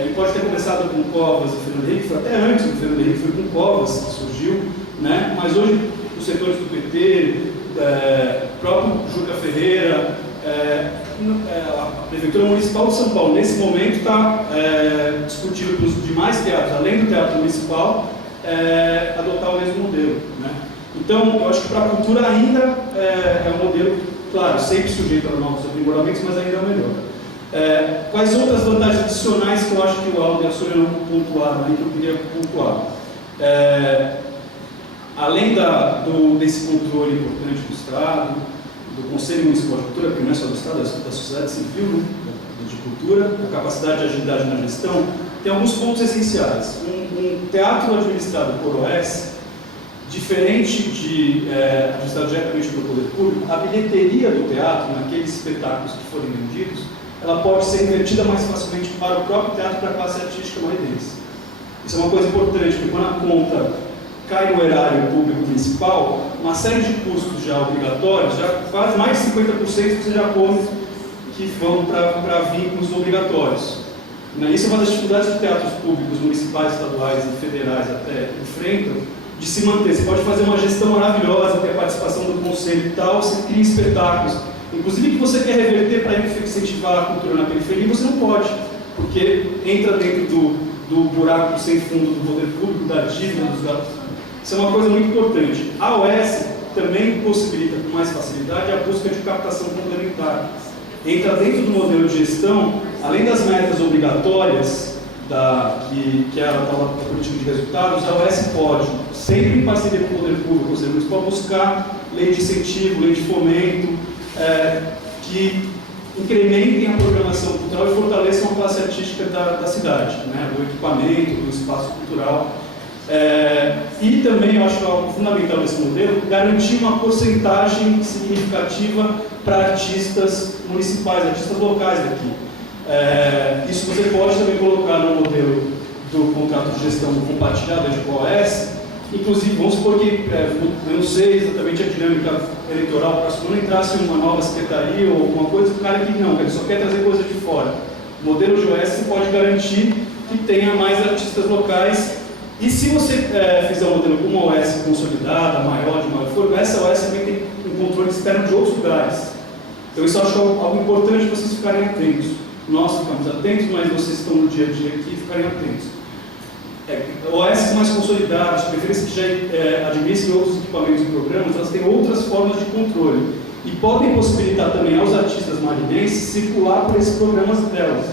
Ele pode ter começado com Covas e Fernando Henrique, foi até antes do Fernando Henrique, foi com Covas que surgiu, né? Mas hoje os setores do PT, próprio Juca Ferreira, a Prefeitura Municipal de São Paulo, nesse momento, está discutindo para os demais teatros, além do Teatro Municipal, adotar o mesmo modelo. Né? Então, eu acho que para a cultura ainda é um modelo, claro, sempre sujeito a novos aprimoramentos, mas ainda é o melhor. Quais outras vantagens adicionais que eu acho que o Aldo e a Sônia não pontuaram, que eu queria pontuar? Além desse controle importante do Estado, do Conselho Municipal de Cultura, que não é só do Estado, é da sociedade civil, né, de cultura, a capacidade de agilidade na gestão, tem alguns pontos essenciais. Um teatro administrado por OS, diferente de administrado diretamente pelo poder público, a bilheteria do teatro, naqueles espetáculos que forem vendidos, ela pode ser invertida mais facilmente para o próprio teatro, para a classe artística maridense. Isso é uma coisa importante, porque quando a conta cai no erário público municipal, uma série de custos já obrigatórios, já quase mais de 50% você já come que vão para vínculos obrigatórios. Isso é uma das dificuldades que teatros públicos, municipais, estaduais e federais até enfrentam, de se manter. Você pode fazer uma gestão maravilhosa, ter a participação do conselho e tal, você cria espetáculos, inclusive que você quer reverter para incentivar a cultura na periferia, você não pode, porque entra dentro do buraco sem fundo do poder público, da dívida, dos gastos. Isso é uma coisa muito importante. A OS também possibilita com mais facilidade a busca de captação complementar. Entra dentro do modelo de gestão, além das metas obrigatórias que é a política de resultados, a OS pode, sempre em parceria com o poder público, ou seja, pode buscar lei de incentivo, lei de fomento, que incrementem a programação cultural e fortaleçam a classe artística da cidade, né, do equipamento, do espaço cultural. E também, eu acho algo fundamental nesse modelo, garantir uma porcentagem significativa para artistas municipais, artistas locais daqui. Isso você pode também colocar no modelo do contrato de gestão compartilhada de OS, inclusive, vamos supor que, eu não sei exatamente a dinâmica eleitoral, para quando entrasse uma nova secretaria ou alguma coisa, o cara que não, ele só quer trazer coisa de fora. O modelo de OS você pode garantir que tenha mais artistas locais. E se você fizer um modelo com uma OS consolidada, maior, de maior forma, essa OS também tem um controle externo de outros lugares. Então isso eu acho algo importante vocês ficarem atentos. Nós ficamos atentos, mas vocês estão no dia a dia aqui e ficarem atentos. OS mais consolidadas, de preferência que já administrem outros equipamentos e programas, elas têm outras formas de controle. E podem possibilitar também aos artistas marinenses circular por esses programas delas.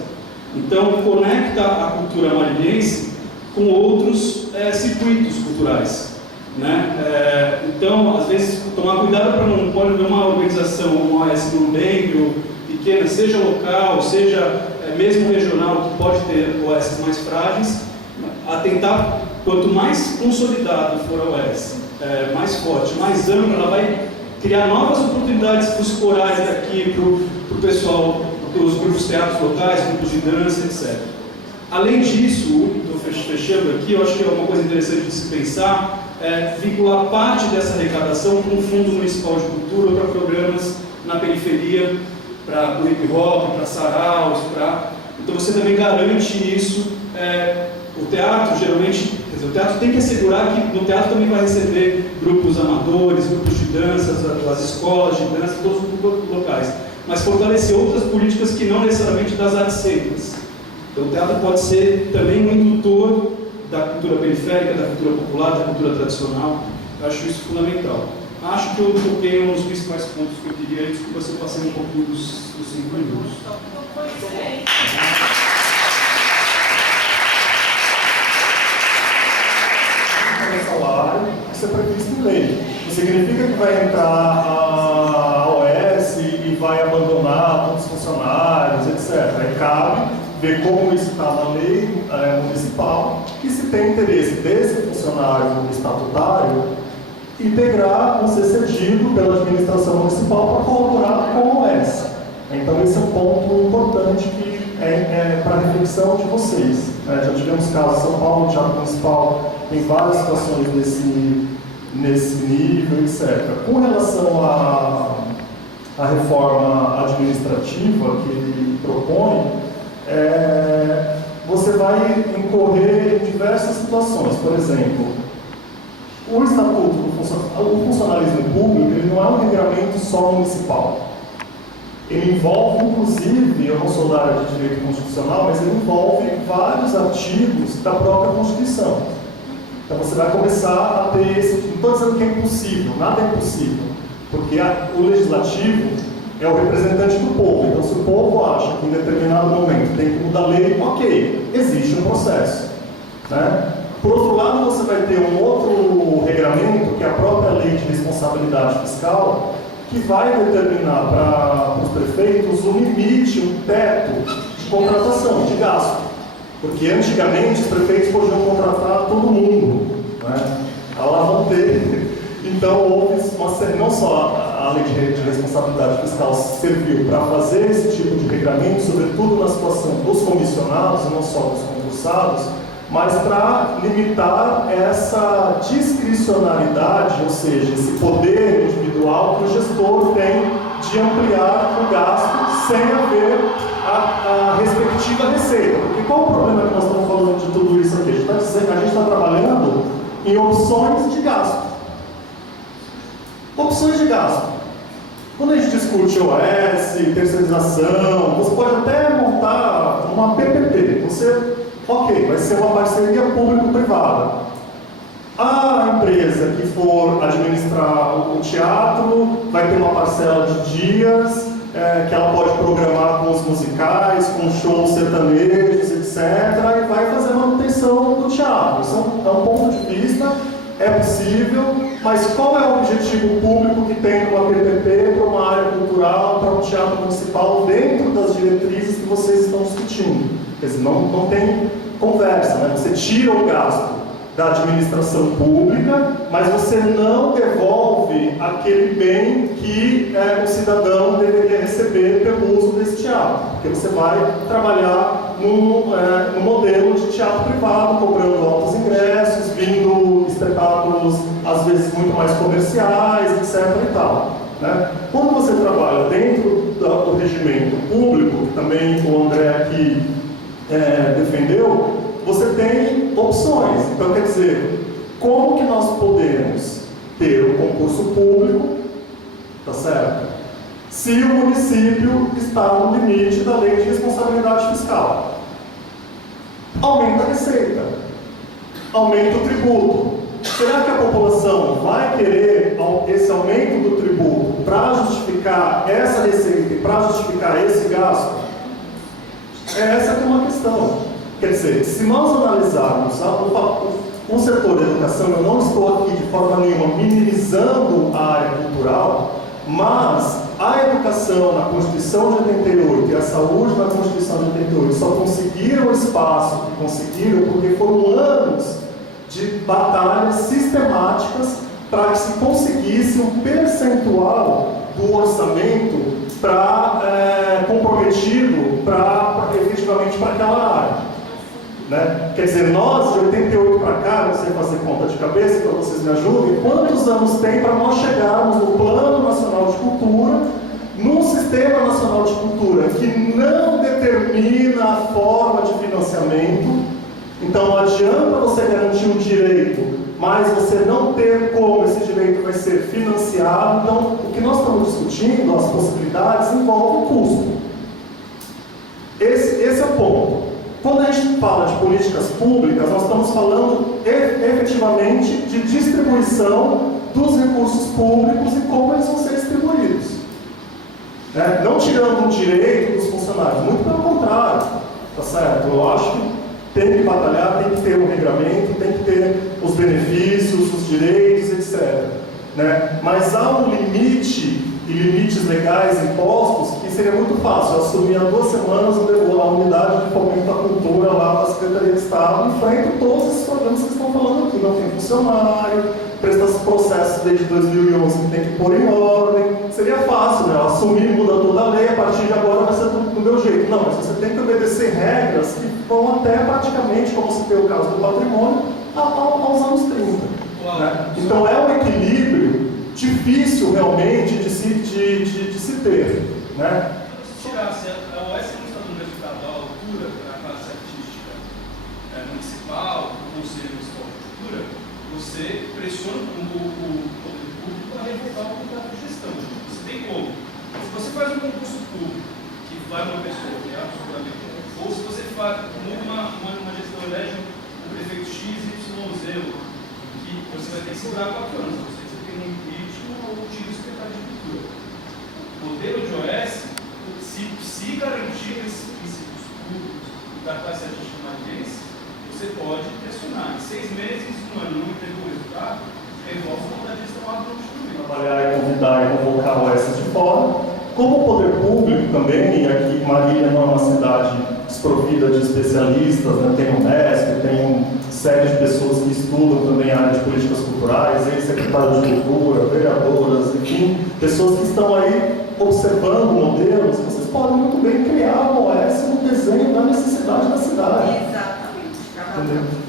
Então, conecta a cultura marinense com outros circuitos culturais. né? Então, às vezes, tomar cuidado para não pode ver uma organização, uma OS no membro, pequena, seja local, seja mesmo regional, que pode ter OS mais frágeis, atentar, quanto mais consolidado for a OS, mais forte, mais ampla, ela vai criar novas oportunidades para os corais daqui, para o pessoal, para os grupos de teatros locais, grupos de dança, etc. Além disso, estou fechando aqui, eu acho que é uma coisa interessante de se pensar, vincular parte dessa arrecadação para um fundo municipal de cultura ou para programas na periferia, para o hip hop, para saraus, então você também garante isso. O teatro, geralmente, o teatro tem que assegurar que no teatro também vai receber grupos amadores, grupos de danças, as escolas de dança, todos os grupos locais, mas fortalecer outras políticas que não necessariamente das artes cênicas. Então o teatro pode ser também um indutor da cultura periférica, da cultura popular, da cultura tradicional. Eu acho isso fundamental. Acho que eu toquei nos principais pontos que eu queria, desculpa se eu passei um pouco dos 5 minutos. Salário, isso é previsto em lei. Não significa que vai entrar a OS e vai abandonar todos os funcionários, etc. Aí cabe ver como isso está na lei municipal e se tem interesse desse funcionário estatutário integrar ou ser cedido pela administração municipal para colaborar com a OS. Então esse é um ponto importante que é para a reflexão de vocês. Já tivemos casos em São Paulo, no Teatro Municipal, tem várias situações nesse nível, etc. Com relação à reforma administrativa que ele propõe, você vai incorrer em diversas situações. Por exemplo, o Estatuto do Funcionalismo Público ele não é um regramento só municipal. Ele envolve, inclusive, eu não sou da área de direito constitucional, mas ele envolve vários artigos da própria Constituição. Então você vai começar a ter esse... Não estou dizendo que é impossível, nada é impossível, porque o legislativo é o representante do povo. Então se o povo acha que em determinado momento tem que mudar a lei, ok, existe um processo, né? Por outro lado, você vai ter um outro regramento, que é a própria Lei de Responsabilidade Fiscal, que vai determinar para os prefeitos um limite, um teto de contratação, de gasto. Porque antigamente os prefeitos podiam contratar todo mundo, né? Lá vão ter. Então houve não só a Lei de Responsabilidade Fiscal serviu para fazer esse tipo de regramento, sobretudo na situação dos comissionados, e não só dos concursados, mas para limitar essa discricionariedade, ou seja, esse poder individual que o gestor tem de ampliar o gasto sem haver a respectiva receita. Porque qual o problema que nós estamos falando de tudo isso aqui? A gente está trabalhando em opções de gasto. Opções de gasto. Quando a gente discute OS, terceirização, você pode até montar uma PPP. Ok, vai ser uma parceria público-privada. A empresa que for administrar o teatro vai ter uma parcela de dias que ela pode programar com os musicais, com shows sertanejos, etc. E vai fazer manutenção do teatro. Isso é um ponto de vista, é possível, mas qual é o objetivo público que tem uma PPP para uma área cultural, para um teatro municipal, dentro das diretrizes que vocês estão discutindo? Quer dizer, não tem conversa, né? Você tira o gasto da administração pública, mas você não devolve aquele bem que o cidadão deveria receber pelo uso desse teatro, porque você vai trabalhar no modelo de teatro privado, cobrando altos ingressos, vindo espetáculos às vezes muito mais comerciais, etc. e tal, né? Quando você trabalha dentro do regimento público, que também o André aqui defendeu, você tem opções. Então, quer dizer, como que nós podemos ter um concurso público, tá certo? Se o município está no limite da Lei de Responsabilidade Fiscal. Aumenta a receita, aumenta o tributo. Será que a população vai querer esse aumento do tributo para justificar essa receita e para justificar esse gasto? Essa é uma questão. Quer dizer, se nós analisarmos o setor da educação, eu não estou aqui de forma nenhuma minimizando a área cultural, mas a educação na Constituição de 88 e a saúde na Constituição de 88 só conseguiram o espaço que conseguiram porque foram anos de batalhas sistemáticas para que se conseguisse um percentual do orçamento comprometido efetivamente para aquela área. Né? Quer dizer, nós de 88 para cá, não sei fazer conta de cabeça, para vocês me ajudem, quantos anos tem para nós chegarmos no Plano Nacional de Cultura, num Sistema Nacional de Cultura que não determina a forma de financiamento? Então não adianta você garantir um direito, mas você não ter como esse direito vai ser financiado. Então, o que nós estamos discutindo, as possibilidades, envolve o custo. Esse é o ponto. Quando a gente fala de políticas públicas, nós estamos falando efetivamente de distribuição dos recursos públicos e como eles vão ser distribuídos. Né? Não tirando o direito dos funcionários, muito pelo contrário, tá certo? Eu acho que tem que batalhar, tem que ter um regramento, tem que ter os benefícios, os direitos, etc. Né? Mas há um limite e limites legais impostos que seria muito fácil. Eu assumi há 2 semanas a unidade de fomento à cultura lá da Secretaria de Estado, enfrento todos esses problemas que estão falando aqui. Não tem funcionário, presta processos desde 2011 que tem que pôr em ordem. Seria fácil, né? Eu assumir, muda toda a lei, a partir de agora vai ser tudo do meu jeito. Não, mas você tem que obedecer regras que vão até praticamente, como se tem o caso do patrimônio, aos anos 30. Né? Então é um equilíbrio difícil realmente de se ter. Né? Se tirasse a OS não está no mesmo estadual, a altura da classe artística municipal, o Conselho Municipal de Cultura, você pressiona o poder público a revogar o contrato de gestão. Você tem como. Se você faz um concurso público que vai uma pessoa, que é absolutamente, ou se você uma gestão elege um prefeito XYZ, que você vai ter que segurar 4 anos, você tem um impeachment ou tira o secretário de Cultura. O modelo de OS, se garantir esses princípios públicos da classe artística maranhense, você pode pressionar. Em 6 meses, 1 ano, não teve o resultado, revolve o contrato de gestão autonomamente. Trabalhar e convidar e convocar o OS de fora. Como o poder público também, e aqui Marília não é uma cidade desprovida de especialistas, né? Tem o Unesp, tem uma série de pessoas que estudam também a área de políticas culturais, ex-secretários de cultura, vereadoras, enfim, pessoas que estão aí observando modelos. Vocês podem muito bem criar um OS no desenho da necessidade da cidade. Exatamente.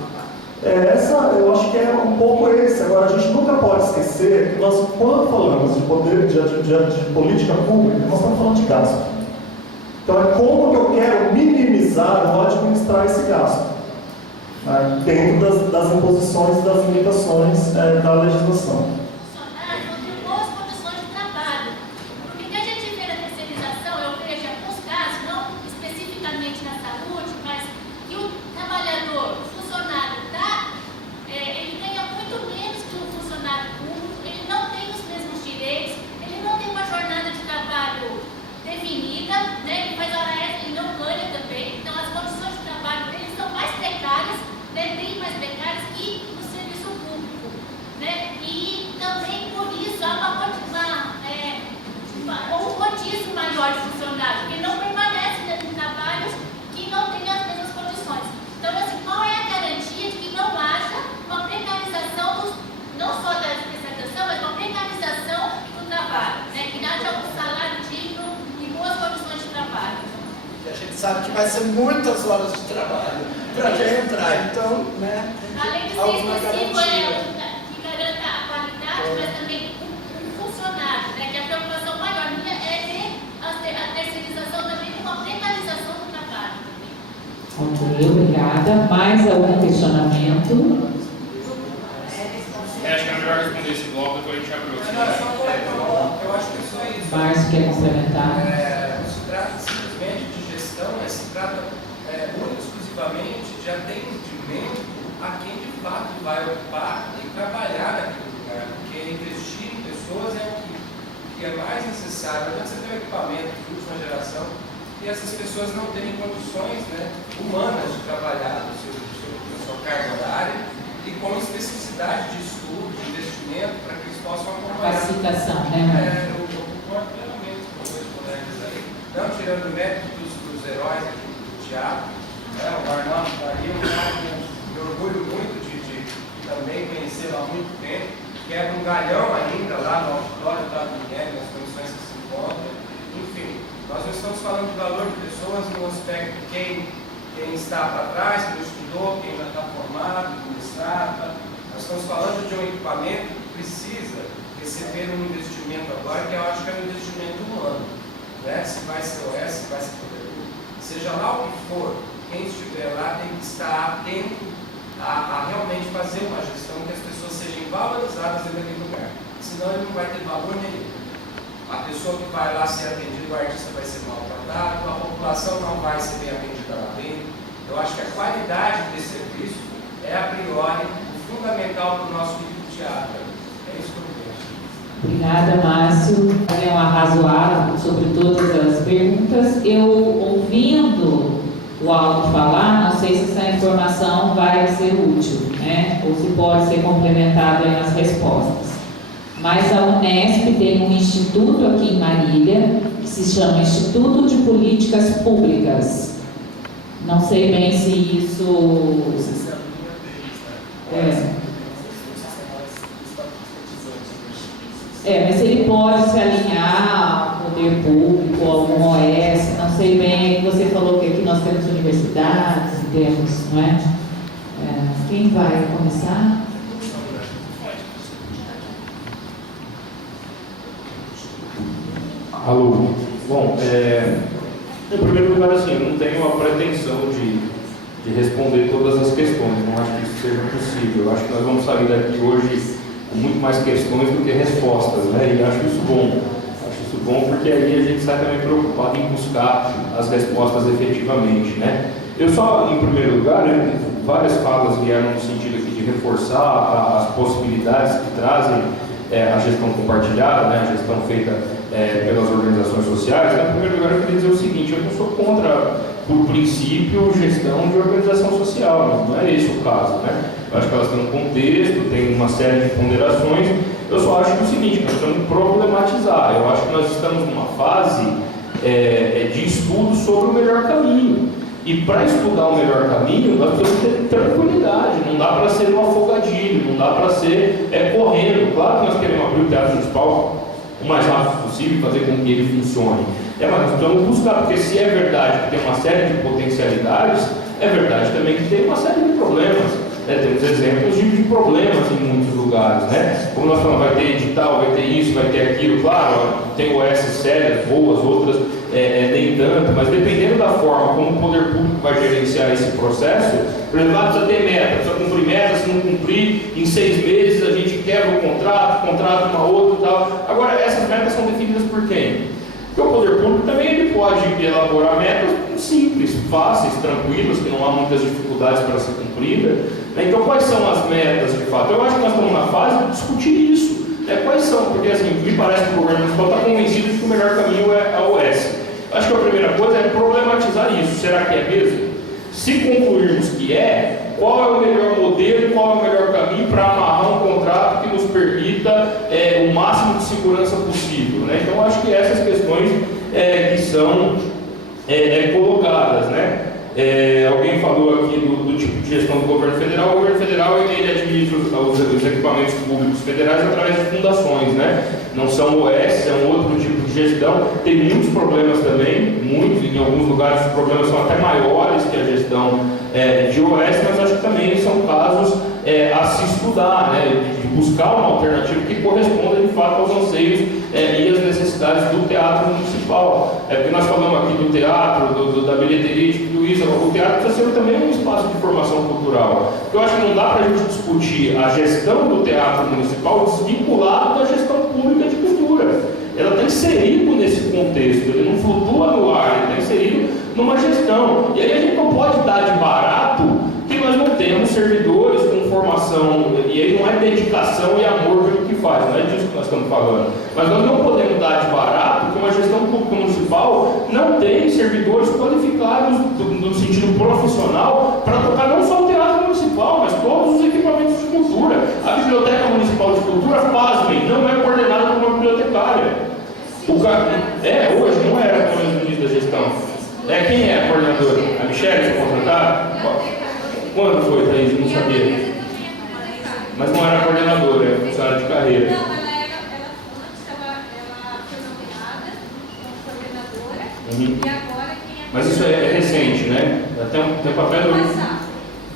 Eu acho que é um pouco esse. Agora, a gente nunca pode esquecer que nós, quando falamos de poder de política pública, nós estamos falando de gasto. Então, é como que eu quero minimizar ou administrar esse gasto, né, dentro das imposições e das limitações da legislação. Sabe que vai ser muitas horas de trabalho para já entrar, então, né? Além de ser específico, que garanta a qualidade, mas também um funcionário, né? Que a preocupação maior minha é ter a terceirização também com uma precarização do trabalho. Ok, obrigada. Mais algum questionamento? Acho que é melhor responder esse bloco, depois a gente abre o Eu acho que isso aí. Márcio quer complementar? Se trata simplesmente de gestão, se trata única e exclusivamente de atendimento a quem de fato vai ocupar e trabalhar naquele lugar, porque investir em pessoas é o que é mais necessário. Não você tem um equipamento de última geração e essas pessoas não terem condições, né, humanas de trabalhar na sua carga horária e com especificidade qualificação, né? Eu concordo plenamente com os meus colegas aí, não tirando o mérito dos heróis aqui do teatro, né? O Arnaldo Faria, um cara que eu me orgulho muito de também conhecê-lo há muito tempo, quebra um galhão ainda lá no auditório da Guilherme, nas comissões que se encontram. Enfim, nós não estamos falando de valor de pessoas no aspecto de quem está para trás, quem estudou, quem já está formado, quem está. Nós estamos falando de um equipamento que precisa receber um investimento agora, que eu acho que é um investimento humano. Né? Se vai ser OS, se vai ser poder público, seja lá o que for, quem estiver lá tem que estar atento a realmente fazer uma gestão que as pessoas sejam valorizadas dentro daquele lugar. Senão ele não vai ter valor nenhum. A pessoa que vai lá ser atendida, o artista vai ser maltratado, a população não vai ser bem atendida lá dentro. Eu acho que a qualidade desse serviço é, a priori, fundamental para o nosso tipo de teatro. É isso que eu penso. Obrigada, Márcio. É um arrazoado sobre todas as perguntas. Eu, ouvindo o Aldo falar, não sei se essa informação vai ser útil, né? Ou se pode ser complementada aí nas respostas. Mas a Unesp tem um instituto aqui em Marília, que se chama Instituto de Políticas Públicas. Não sei bem se isso... mas ele pode se alinhar ao poder público, a algum OS, não sei bem, você falou que aqui nós temos universidades, temos, não é? Quem vai começar? Alô. Bom, em primeiro lugar, assim, eu não tenho a pretensão de responder todas as questões, não acho que isso seja possível. Eu acho que nós vamos sair daqui hoje com muito mais questões do que respostas, né? E acho isso bom. Acho isso bom porque aí a gente sai também preocupado em buscar as respostas efetivamente, né? Eu só, em primeiro lugar, várias falas vieram no sentido aqui de reforçar as possibilidades que trazem a gestão compartilhada, né? A gestão feita pelas organizações sociais. Em primeiro lugar, eu queria dizer o seguinte: eu não sou contra, por princípio, gestão de organização social, não é esse o caso, né? Eu acho que elas têm um contexto, tem uma série de ponderações. Eu só acho que é o seguinte: nós temos que problematizar. Eu acho que nós estamos numa fase de estudo sobre o melhor caminho. E para estudar o melhor caminho, nós precisamos ter tranquilidade. Não dá para ser um afogadilho, não dá para ser correndo. Claro que nós queremos abrir o Teatro Municipal o mais rápido possível e fazer com que ele funcione. Mas nós precisamos buscar, porque se é verdade que tem uma série de potencialidades, é verdade também que tem uma série de problemas. Temos exemplos de problemas em muitos lugares, né? Como nós falamos, vai ter edital, vai ter isso, vai ter aquilo. Claro, tem OS sérias, boas, outras nem tanto, mas dependendo da forma como o poder público vai gerenciar esse processo, por exemplo, precisa ter meta, precisa cumprir meta, se não cumprir, em 6 meses a gente quebra o contrato uma outra e tal. Agora, essas metas são definidas por quem? Porque o poder público também ele pode elaborar metas simples, fáceis, tranquilas, que não há muitas dificuldades para ser cumprida. Então, quais são as metas de fato? Eu acho que nós estamos na fase de discutir isso. Quais são? Porque, assim, me parece que o governo municipal está convencido de que o melhor caminho é a OS. Acho que a primeira coisa é problematizar isso. Será que é mesmo? Se concluirmos que qual é o melhor modelo, qual é o melhor caminho para amarrar um contrato que nos permita o máximo de segurança possível, né? Então, acho que essas questões que são colocadas, né? Alguém falou aqui do tipo de gestão do governo federal. O governo federal ele administra os equipamentos públicos federais através de fundações, né? Não são OS, é um outro tipo de gestão. Tem muitos problemas também, muitos, em alguns lugares os problemas são até maiores que a gestão de OS, mas acho que também são casos a se estudar, né? De buscar uma alternativa que corresponda de fato aos anseios e às necessidades do teatro municipal. Porque nós falamos aqui do teatro, da bilheteria, de tudo isso. O teatro precisa ser também um espaço de formação cultural. Eu acho que não dá para a gente discutir a gestão do teatro municipal desvinculado da gestão pública de cultura. Ela está inserido nesse contexto, ele não flutua no ar, ele está inserido numa gestão. E aí a gente não pode dar de barato que nós não temos servidores com formação, e aí não é dedicação e amor pelo que faz, não é disso que nós estamos falando. Mas nós não podemos dar de barato que uma gestão pública municipal não tem servidores qualificados no sentido profissional para tocar não só o teatro municipal, mas todos os equipamentos de cultura. A Biblioteca Municipal de Cultura, pasmem, não é coordenada por uma Hoje não era pelo menos no início da gestão. Quem é a coordenadora? A Michelle, foi contratada? Quando foi, Thaís? Eu não sabia. Mas não era a coordenadora, era funcionária de carreira. Não, ela foi nomeada como coordenadora e agora quem é... Mas isso é recente, né? Até um tempo atrás... Ano passado.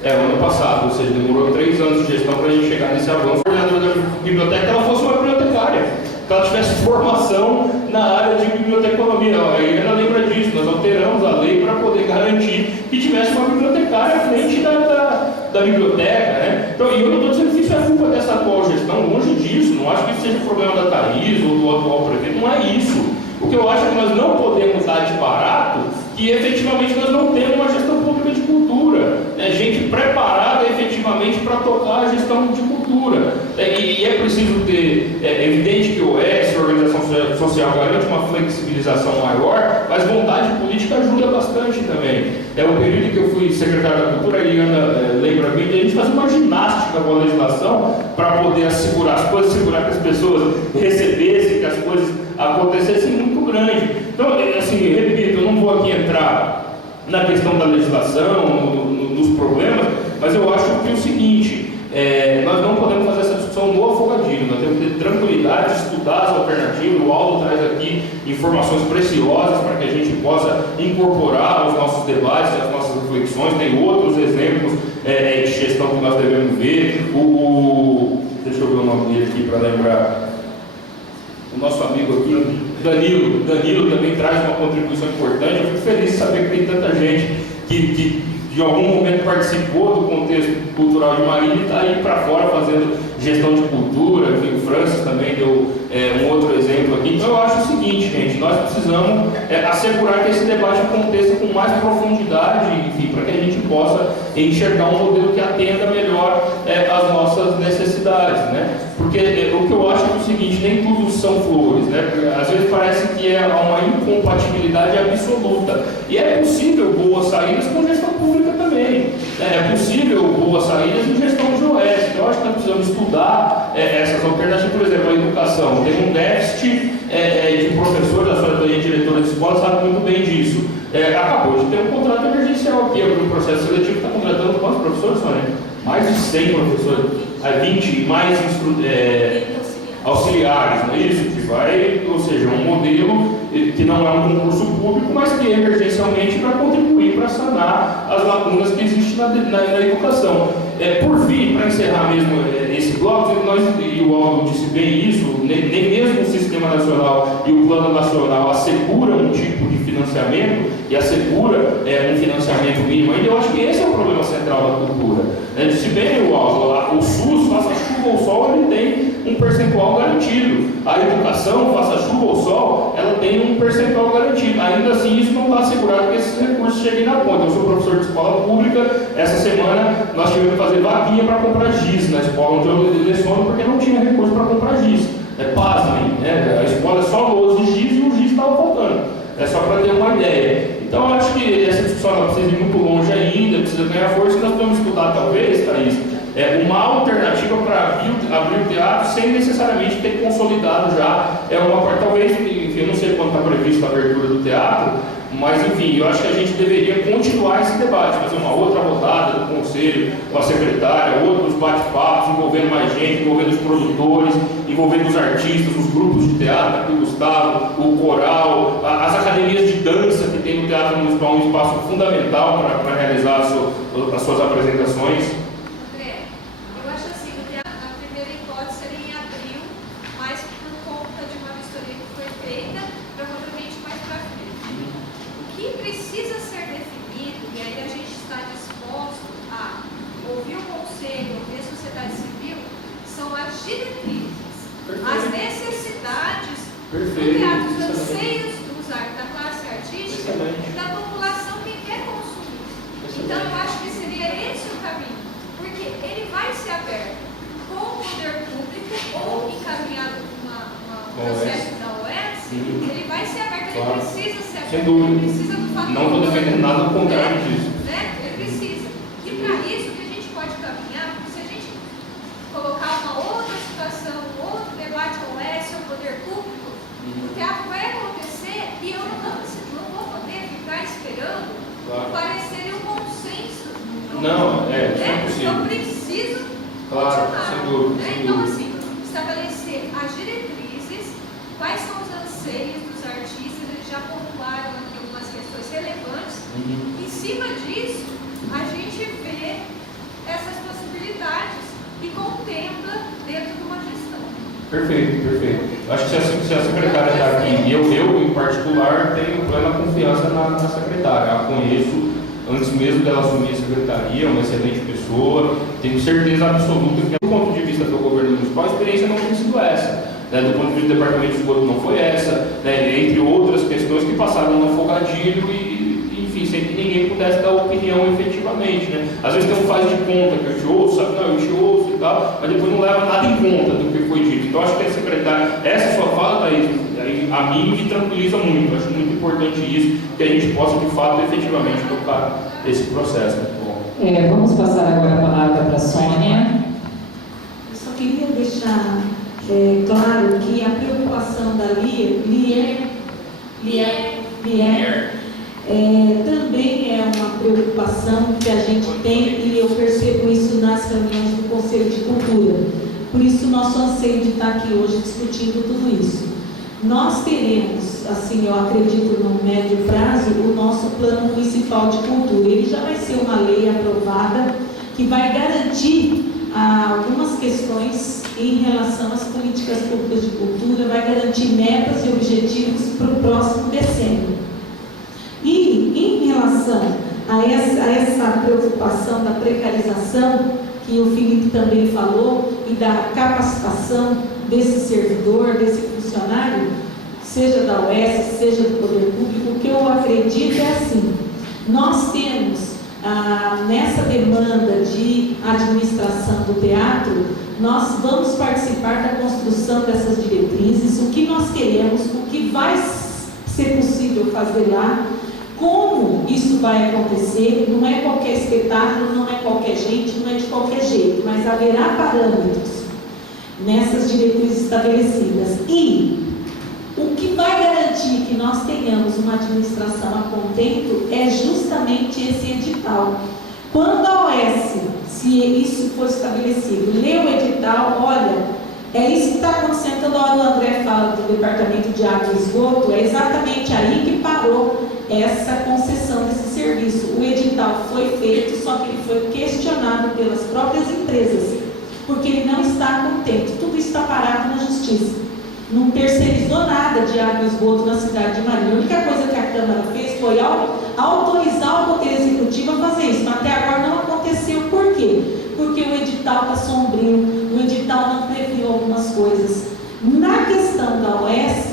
O ano passado, ou seja, demorou 3 anos de gestão para a gente chegar nesse avanço. A coordenadora da biblioteca, ela fosse uma bibliotecária, que ela tivesse formação na área de biblioteconomia. A Irena lembra disso, nós alteramos a lei para poder garantir que tivesse uma bibliotecária à frente da biblioteca, né? Então, eu não estou dizendo que isso é culpa dessa atual gestão, longe disso, não acho que isso seja problema da Thaís ou do atual prefeito, não é isso. O que eu acho é que nós não podemos dar de barato que efetivamente nós não temos uma gestão pública de cultura, né? Gente preparada efetivamente para tocar a gestão de cultura. E é preciso ter, é evidente que o OS, a organização social, garante uma flexibilização maior, mas vontade política ajuda bastante também. O período que eu fui secretário da Cultura, a Eliana lembra bem, a gente fazia uma ginástica com a legislação para poder assegurar as coisas, segurar que as pessoas recebessem, que as coisas acontecessem muito grande. Então, assim, repito, eu não vou aqui entrar na questão da legislação, nos problemas, mas eu acho que é o seguinte, nós não podemos fazer essa discussão no afogadilho, nós temos que ter tranquilidade de estudar as alternativas. O Aldo traz aqui informações preciosas para que a gente possa incorporar aos nossos debates, às nossas reflexões. Tem outros exemplos de gestão que nós devemos ver. Deixa eu ver o nome dele aqui para lembrar. O nosso amigo aqui, Danilo também traz uma contribuição importante. Eu fico feliz de saber que tem tanta gente que de algum momento participou do contexto cultural de Marília e está aí para fora fazendo gestão de cultura. Enfim, o Francis também deu um outro exemplo aqui. Então eu acho o seguinte, gente, nós precisamos assegurar que esse debate aconteça com mais profundidade, enfim, para que a gente possa enxergar um modelo que atenda melhor às nossas necessidades, né? Porque o que eu acho é o seguinte, nem tudo são flores, né? Porque, às vezes parece que é uma incompatibilidade absoluta. E é possível boas saídas com gestão pública também. É possível boas saídas em gestão de OS. Então, eu acho que nós precisamos estudar essas alternativas. Por exemplo, a educação. Tem um déficit de professores, a senhora também, diretora de escola, sabe muito bem disso. Acabou de ter um contrato emergencial aqui, abriu um processo seletivo que está contratando quantos professores, Sônia? Mais de 100 professores. 20 mais auxiliares, não é isso? Que vai, ou seja, um modelo que não é um concurso público, mas que emergencialmente vai contribuir para sanar as lacunas que existem na educação. Por fim, para encerrar mesmo esse bloco, e o Aldo disse bem isso, nem mesmo o Sistema Nacional e o Plano Nacional asseguram um tipo de financiamento e assegura um financiamento mínimo ainda. Eu acho que esse é o problema central da cultura. Disse bem o Aldo, o SUS, faça chuva ou sol, ele tem um percentual garantido. A educação, faça chuva ou sol, ela tem um percentual garantido. Ainda assim, isso não está assegurado que esses recursos cheguem na ponta. Eu sou professor de escola pública. Essa semana nós tivemos que fazer vaquinha para comprar giz na escola onde eu leciono, porque não tinha recurso para comprar giz. Pasmem, né? A escola é só lousa de giz e o giz estava faltando. É só para ter uma ideia. Então, eu acho que essa discussão ela precisa ir muito longe ainda, precisa ganhar força, e nós podemos estudar, talvez, Thaís, uma alternativa para abrir o teatro sem necessariamente ter consolidado já uma parte. Talvez, enfim, eu não sei quando está previsto a abertura do teatro, mas, enfim, eu acho que a gente deveria continuar esse debate, fazer uma outra rodada do conselho, com a secretária, outros bate-papos, envolvendo mais gente, envolvendo os produtores, envolvendo os artistas, os grupos de teatro, aqui o Gustavo, o coral, as academias de dança que tem no Teatro Municipal, um espaço fundamental para realizar as suas apresentações. André, eu acho assim, a primeira hipótese seria em abril, mas por conta de uma vistoria que foi feita, provavelmente mais para frente. O que precisa ser definido, e aí a gente está disposto a ouvir o conselho, ouvir a sociedade civil, são as diretrizes, as necessidades do teatro, os anseios da classe artística e da população que quer consumir. Então, eu acho que seria esse o caminho, porque ele vai ser aberto com o poder público ou encaminhado com um processo da OS, ele vai ser aberto, ele precisa ser aberto. Sem dúvida. Ele precisa do fator. Não estou defendendo nada ao contrário disso. Ele precisa. E para isso, o que a gente pode caminhar, se a gente colocar uma outra situação, um outro debate OS ou poder público, O teatro vai acontecer e eu não vou poder ficar esperando Claro. o parecer e o consenso. Não, é Né? possível. Eu preciso Claro, continuar. sem dúvida, Né? sem Então, dúvida. assim, estabelecer as diretrizes, quais são os anseios dos artistas, eles já pontuaram aqui algumas questões relevantes. Em cima disso, a gente vê essas possibilidades e contempla dentro de uma gestão. Perfeito, perfeito. Acho que se a secretária está aqui, eu em particular tenho plena confiança na secretária. A conheço antes mesmo dela assumir a secretaria, é uma excelente pessoa, tenho certeza absoluta que, do ponto de vista do governo municipal, a experiência não tem sido essa. Né? Do ponto de vista do departamento de esgoto não foi essa, né? Entre outras questões que passaram no afogadilho e, enfim, sem que ninguém pudesse dar opinião efetivamente. Né? Às vezes tem um faz de conta que eu te ouço, sabe? Não, eu te ouço e tal, mas depois não leva nada em conta do que foi dito. Então, acho que a secretária, essa sua fala, Thaís, a mim me tranquiliza muito. Acho muito importante isso, que a gente possa, de fato, efetivamente tocar esse processo. Bom. Vamos passar agora a palavra para a Sônia. Eu só queria deixar claro que a preocupação da Lier também é uma preocupação que a gente tem e eu percebo isso nas reuniões do Conselho de Cultura. Por isso, nosso anseio de estar aqui hoje discutindo tudo isso. Nós teremos, assim, eu acredito no médio prazo, o nosso Plano Municipal de Cultura. Ele já vai ser uma lei aprovada que vai garantir algumas questões em relação às políticas públicas de cultura, vai garantir metas e objetivos para o próximo decênio. E em relação a essa preocupação da precarização, que o Felipe também falou, e da capacitação desse servidor, desse funcionário, seja da UES, seja do Poder Público, o que eu acredito é assim: nós temos, nessa demanda de administração do teatro, nós vamos participar da construção dessas diretrizes, o que nós queremos, o que vai ser possível fazer lá, como isso vai acontecer. Não é qualquer espetáculo, não é qualquer gente, não é de qualquer jeito, mas haverá parâmetros nessas diretrizes estabelecidas. E o que vai garantir que nós tenhamos uma administração a contento é justamente esse edital. Quando a OS, se isso for estabelecido, lê o edital, olha, é isso que está acontecendo. Toda hora o André fala do Departamento de Água e Esgoto, é exatamente aí que parou essa concessão desse serviço. O edital foi feito, só que ele foi questionado pelas próprias empresas, porque ele não está contente. Tudo está parado na justiça. Não terceirizou nada de água e esgoto na cidade de Marília. A única coisa que a Câmara fez foi autorizar o Poder Executivo a fazer isso. Mas até agora não aconteceu. Por quê? Porque o edital está sombrio, o edital não previu algumas coisas. Na questão da OS,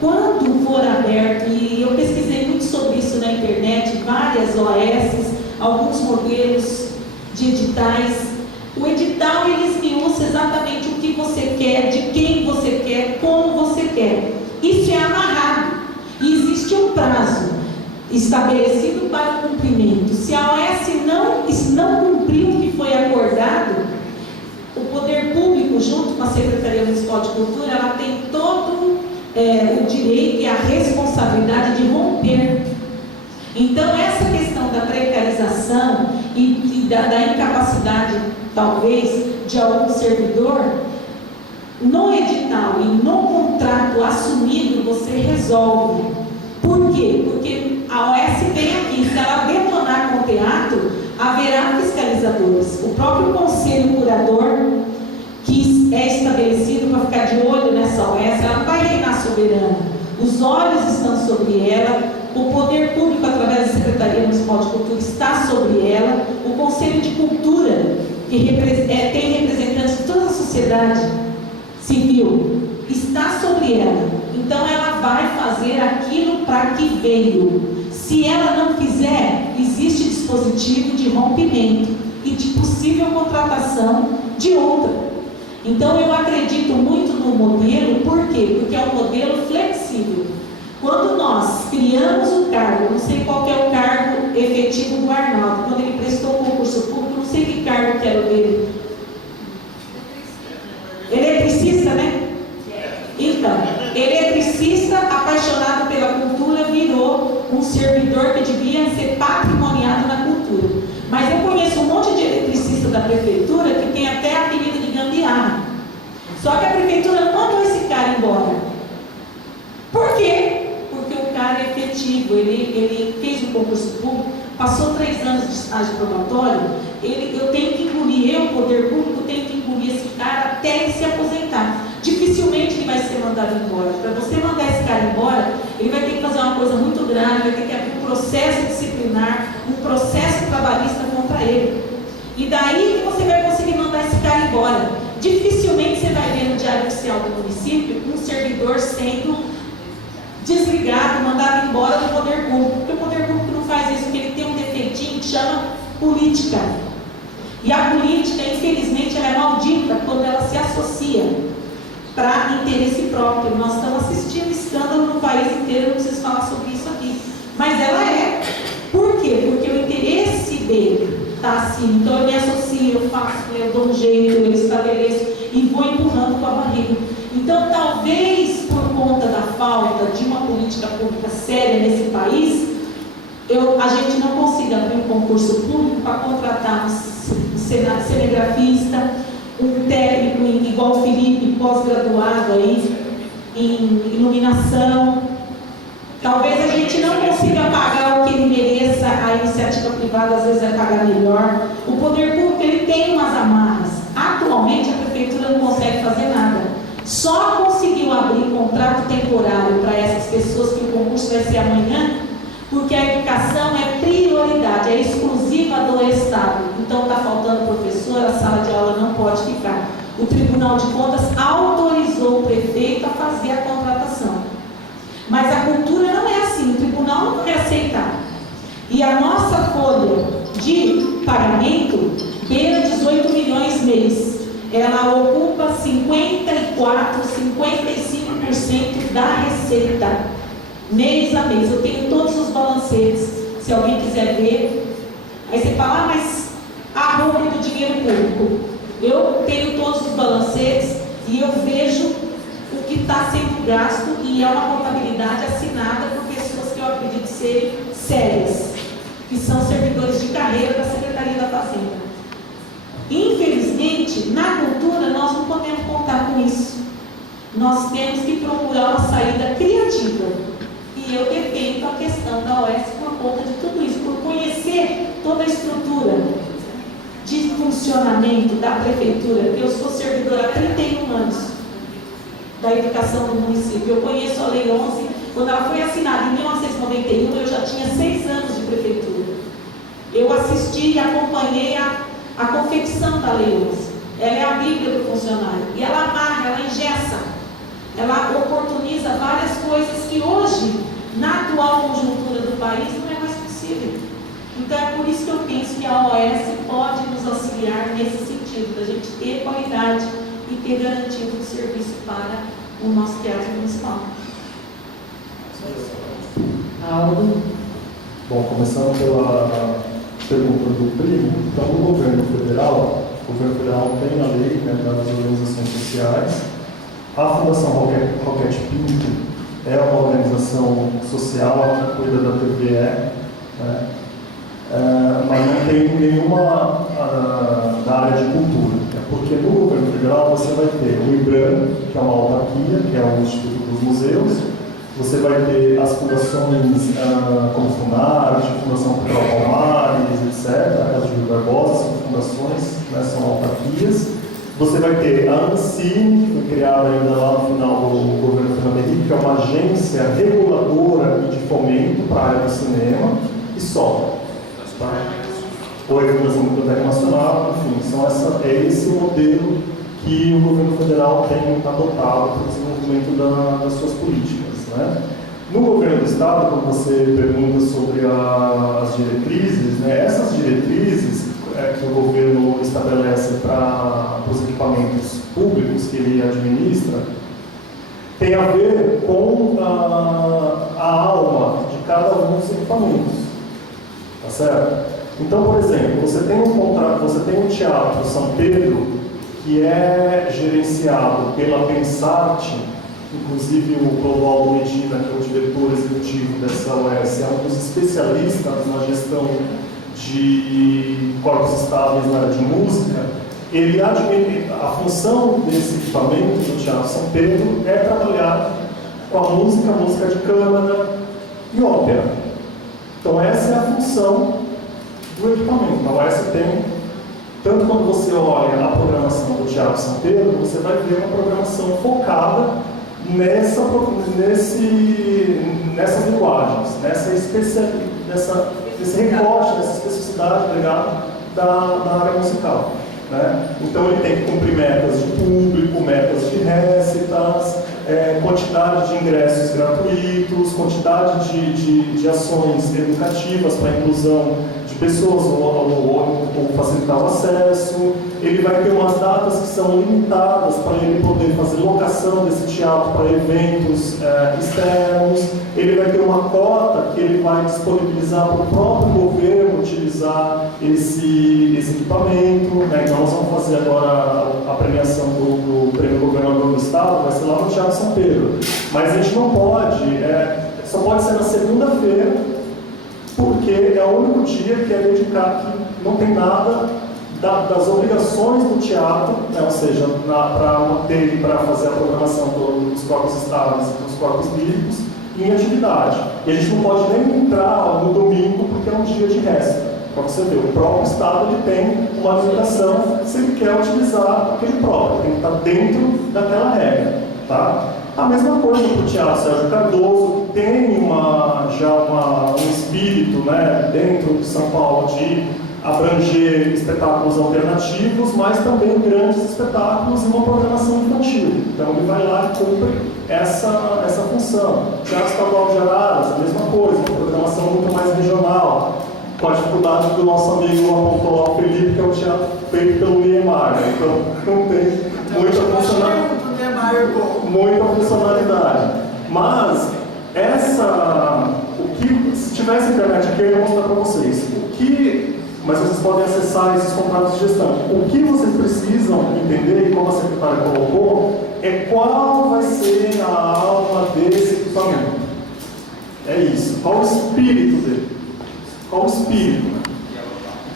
quando for aberto, e eu pesquisei muito sobre isso na internet, várias OS, alguns modelos de editais, o edital ele esmiuça exatamente o que você quer, de quem você quer, como você quer. Isso é amarrado e existe um prazo estabelecido para o cumprimento. Se a OS não cumprir o que foi acordado, o Poder Público, junto com a Secretaria Municipal de Cultura, ela tem todo o direito e a responsabilidade de romper. Então, essa questão da precarização e da incapacidade, talvez, de algum servidor, no edital e no contrato assumido, você resolve. Por quê? Porque a OS tem aqui, se ela detonar com o teatro, haverá fiscalizadores. O próprio conselho curador, que é estabelecido para ficar de olho nessa OS, ela não vai reinar soberana. Os olhos estão sobre ela, o Poder Público, através da Secretaria Municipal de Cultura, está sobre ela, o Conselho de Cultura, que tem representantes de toda a sociedade civil, está sobre ela. Então, ela vai fazer aquilo para que veio. Se ela não fizer, existe dispositivo de rompimento e de possível contratação de outra. Então, eu acredito muito no modelo. Por quê? Porque é um modelo flexível. Quando nós criamos o cargo, não sei qual que é o cargo efetivo do Arnaldo, quando ele prestou o concurso público, não sei que cargo que era o dele. Eletricista, né? Então, eletricista apaixonado pela cultura virou um servidor que devia ser patrimoniado na cultura. Mas eu conheço um monte de eletricista da prefeitura que tem até a apelido de gambiarra. Só que a prefeitura não mandou esse cara embora. Por quê? Porque o cara é efetivo, ele fez um concurso público, passou 3 anos de estágio probatório, eu tenho que engolir, o poder público, tenho que engolir esse cara até ele se aposentar. Dificilmente ele vai ser mandado embora. Para você mandar esse cara embora, ele vai ter que fazer uma coisa muito grave, vai ter que abrir um processo disciplinar, um processo trabalhista contra ele. E daí que você vai conseguir mandar esse cara embora. Dificilmente você vai ver no Diário Oficial do município um servidor sendo desligado, mandado embora do poder público. Porque o poder público não faz isso, porque ele tem um defeitinho que chama política. E a política, infelizmente, ela é maldita quando ela se associa para interesse próprio. Nós estamos assistindo escândalo no país inteiro, não preciso falar sobre isso aqui. Mas ela é. Por quê? Porque o interesse dele está assim. Então eu me associo, eu faço, eu dou um jeito, eu estabeleço e vou empurrando com a barriga. Então talvez por conta da falta de uma política pública séria nesse país, a gente não consiga abrir um concurso público para contratar um cinegrafista, um técnico igual o Felipe, pós-graduado aí em iluminação. Talvez a gente não consiga pagar o que ele mereça, a iniciativa privada às vezes vai pagar melhor. O poder público ele tem umas amarras. Atualmente a prefeitura não consegue fazer nada. Só conseguiu abrir contrato temporário para essas pessoas, que o concurso vai ser amanhã, porque a educação é prioridade, é exclusiva do Estado. Então está faltando professor, a sala de aula não pode ficar. O Tribunal de Contas autorizou o prefeito a fazer a contratação. Mas a cultura não é assim, o tribunal não vai aceitar. E a nossa folha de pagamento beira 18 milhões mês. Ela ocupa 54, 55% da receita. Mês a mês, eu tenho todos os balancetes, se alguém quiser ver. Aí você fala, mas a roupa do dinheiro público. Eu tenho todos os balancetes e eu vejo o que está sendo gasto, e é uma contabilidade assinada por pessoas que eu acredito serem sérias, que são servidores de carreira da Secretaria da Fazenda. Infelizmente, na cultura, nós não podemos contar com isso. Nós temos que procurar uma saída criativa. E eu defendo a questão da OS por conta de tudo isso, por conhecer toda a estrutura de funcionamento da prefeitura. Eu sou servidora há 31 anos da educação do município. Eu conheço a Lei 11, quando ela foi assinada em 1991, eu já tinha 6 anos de prefeitura. Eu assisti e acompanhei a confecção da Lei 11. Ela é a Bíblia do funcionário. E ela amarra, ela engessa, ela oportuniza várias coisas que hoje, na atual conjuntura do país, não é mais possível. Então é por isso que eu penso que a OS pode nos auxiliar nesse sentido, da gente ter qualidade e ter garantido o serviço para o nosso teatro municipal. Aldo. Bom, começando pela pergunta do primo, então o governo federal tem a lei, né, das organizações sociais. A Fundação Roquete Pinto é uma organização social que cuida da TVE, né? Mas não tem nenhuma da área de cultura. Porque no governo federal você vai ter o IBRAM, que é uma autarquia, que é o Instituto dos Museus. Você vai ter as fundações como Funarte, Fundação Cultural Palmares, etc., as Júlio Barbosa, são fundações, né, são autarquias. Você vai ter a ANSI, que foi criada ainda lá no final do governo Fernando Henrique, que é uma agência reguladora e de fomento para a área do cinema, e só. Tá? Ou a Fundação Biblioteca Nacional, enfim, é esse modelo que o governo federal tem adotado para o desenvolvimento das suas políticas. Né? No governo do Estado, quando você pergunta sobre as diretrizes, né, essas diretrizes que o governo estabelece para os equipamentos públicos que ele administra, tem a ver com a alma de cada um dos equipamentos. Tá certo? Então, por exemplo, você tem um contrato, você tem o Teatro São Pedro, que é gerenciado pela Pensarte, inclusive o Clodoaldo Medina, que é o diretor executivo dessa UES, é um dos especialistas na gestão de corpos estáveis na área de música. Ele admite a função desse equipamento do Teatro São Pedro é trabalhar com a música de câmara e ópera. Então essa é a função do equipamento. A UES tem, tanto quando você olha a programação do Teatro São Pedro, você vai ver uma programação focada nessas linguagens, nesse recorte, nessa especificidade ligada da área musical. Né? Então ele tem que cumprir metas de público, metas de récitas, quantidade de ingressos gratuitos, quantidade de ações educativas para a inclusão de pessoas ou facilitar o acesso. Ele vai ter umas datas que são limitadas para ele poder fazer locação desse teatro para eventos externos. Ele vai ter uma cota que ele vai disponibilizar para o próprio governo utilizar esse equipamento. Né? Então nós vamos fazer agora a premiação do Prêmio Governador do Estado, vai ser lá no Teatro São Pedro. Mas a gente não pode, só pode ser na segunda-feira, porque é o único dia que é dedicado, que não tem nada das obrigações do teatro, né? Ou seja, para fazer a programação dos corpos estáveis e dos corpos líricos em atividade. E a gente não pode nem entrar no domingo porque é um dia de récita. Para você ver, o próprio Estado ele tem uma limitação se ele quer utilizar aquele próprio, tem que estar dentro daquela regra. Tá? A mesma coisa para o Teatro Sérgio Cardoso, tem um espírito, né, dentro de São Paulo de abranger espetáculos alternativos, mas também grandes espetáculos e uma programação infantil. Então ele vai lá e cumpre essa função. O Teatro Estadual de Araras, a mesma coisa, uma programação muito mais regional, com a dificuldade do nosso amigo apontou lá, o Felipe, que é o teatro feito pelo Niemeyer, né? Então não tem muita funcionalidade. Mas se tivesse internet aqui, eu ia mostrar para vocês. Mas vocês podem acessar esses contratos de gestão. O que vocês precisam entender, e como a secretária colocou, é qual vai ser a alma desse equipamento. É isso. Qual o espírito dele? Qual o espírito?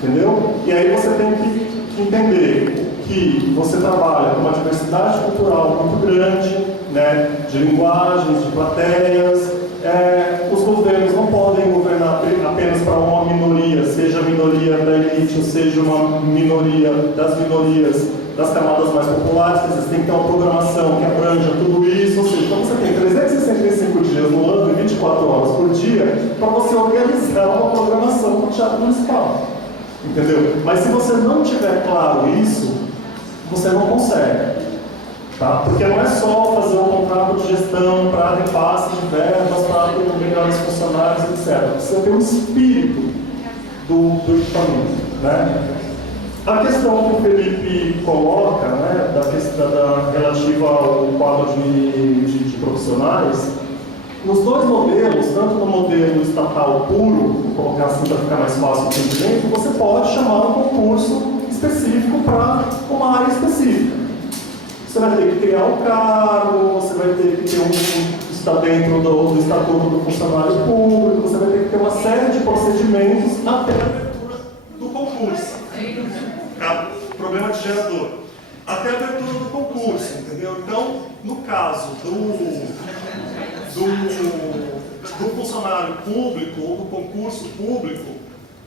Entendeu? E aí você tem que entender que você trabalha com uma diversidade cultural muito grande, né, de linguagens, de plateias. Os governos não podem governar apenas para uma minoria, seja a minoria da elite ou seja uma minoria das minorias das camadas mais populares. Vocês têm que ter uma programação que abranja tudo isso. Ou seja, então você tem 365 dias no ano e 24 horas por dia para você organizar uma programação para o teatro municipal. Entendeu? Mas se você não tiver claro isso, você não consegue. Tá? Porque não é só fazer um contrato de gestão para repasse de verbas, para ter melhores funcionários, etc. Você tem o espírito do equipamento. Né? A questão que o Felipe coloca, né, relativa ao quadro de profissionais, nos dois modelos, tanto no modelo estatal puro, vou colocar assim para ficar mais fácil o entendimento, você pode chamar um concurso específico para uma área específica. Você vai ter que criar um cargo, você vai ter que estar dentro do estatuto do funcionário público, você vai ter que ter uma série de procedimentos até a abertura do concurso. Tá? Problema de gerador. Até a abertura do concurso, entendeu? Então, no caso do funcionário público ou do concurso público,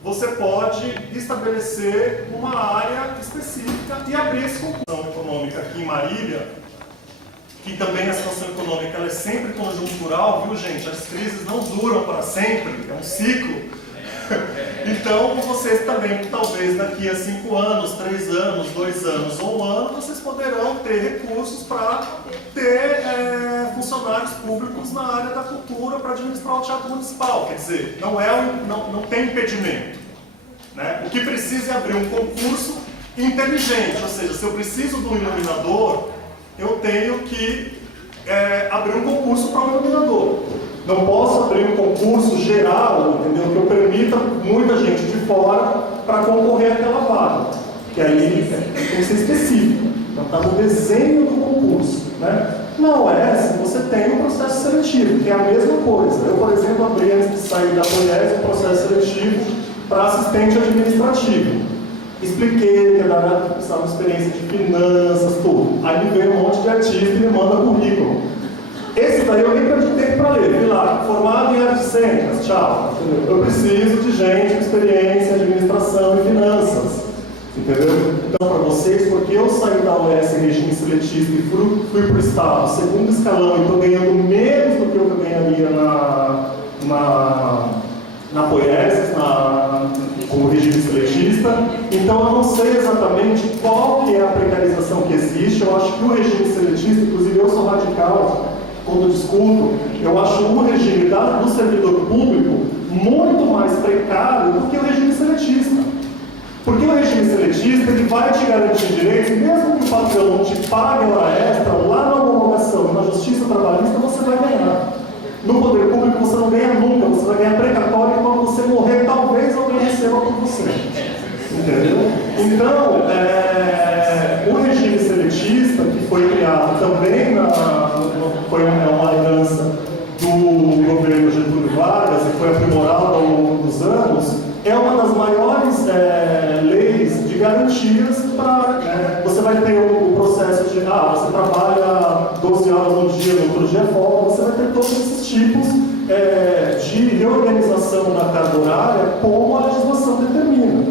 você pode estabelecer uma área específica e abrir essa situação econômica aqui em Marília, que também a situação econômica ela é sempre conjuntural, viu gente? As crises não duram para sempre, é um ciclo. Então, vocês também, talvez daqui a 5 anos, 3 anos, 2 anos ou 1 ano, vocês poderão ter recursos para ter funcionários públicos na área da cultura para administrar o teatro municipal. Quer dizer, não tem impedimento. Né? O que precisa é abrir um concurso inteligente, ou seja, se eu preciso de um iluminador, eu tenho que abrir um concurso para um iluminador. Não posso abrir um concurso geral, entendeu? Que eu permita muita gente de fora para concorrer àquela vaga. Que aí tem que ser específico. Então está no desenho do concurso. Né? Na UES, você tem o processo seletivo, que é a mesma coisa. Eu, por exemplo, abri antes de sair da Poiese um processo seletivo para assistente administrativo. Expliquei que era precisava de experiência de finanças, tudo. Aí me veio um monte de artista e me manda currículo. Esse daí eu nem perdi tempo para ler. Vi lá, formado em artes cênicas, tchau. Entendeu? Eu preciso de gente com experiência em administração e finanças. Entendeu? Então, para vocês, porque eu saí da UES em regime seletista e fui para o Estado, segundo escalão, e estou ganhando menos do que eu ganharia na Poieses, como regime seletista, então eu não sei exatamente qual que é a precarização que existe. Eu acho que o regime seletista, inclusive eu sou radical quando discuto, eu acho o regime do servidor público muito mais precário do que o regime seletista. Porque o regime seletista ele vai te garantir direitos, e mesmo que o patrão não te pague hora extra, lá na homologação, na justiça trabalhista, você vai ganhar. No poder público você não ganha nunca, você vai ganhar precatório e quando você morrer, talvez alguém receba por você. Entendeu? Então, o regime seletista, que foi criado também foi uma herança do governo Getúlio Vargas e foi aprimorado ao longo dos anos, é uma das maiores leis de garantias para... você vai ter o processo de, você trabalha 12 horas no dia, no outro dia é folga, você vai ter todos esses tipos de reorganização da carga horária como a legislação determina.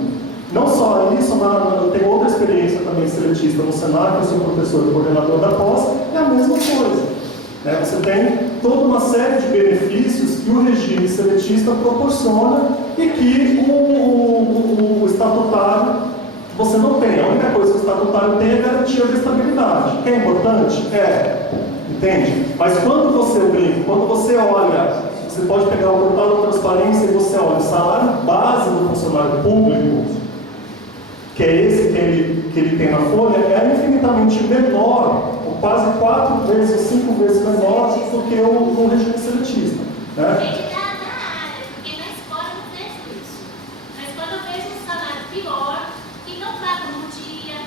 Não só isso, eu tenho outra experiência também seletista no Senac, eu sou professor e coordenador da pós, é a mesma coisa. Você tem toda uma série de benefícios que o regime seletista proporciona e que o estatutário você não tem. A única coisa que o estatutário tem é a garantia da estabilidade, que é importante? Entende? Mas quando você olha, você pode pegar o portal da transparência e você olha o salário base do funcionário público, que é esse que ele tem na folha, é infinitamente menor, quase 4 vezes ou 5 vezes menor do que o regime seletista. Tem que dar na área, porque na escola eu não vejo isso. Na escola eu vejo um salário pior, que não paga no dia.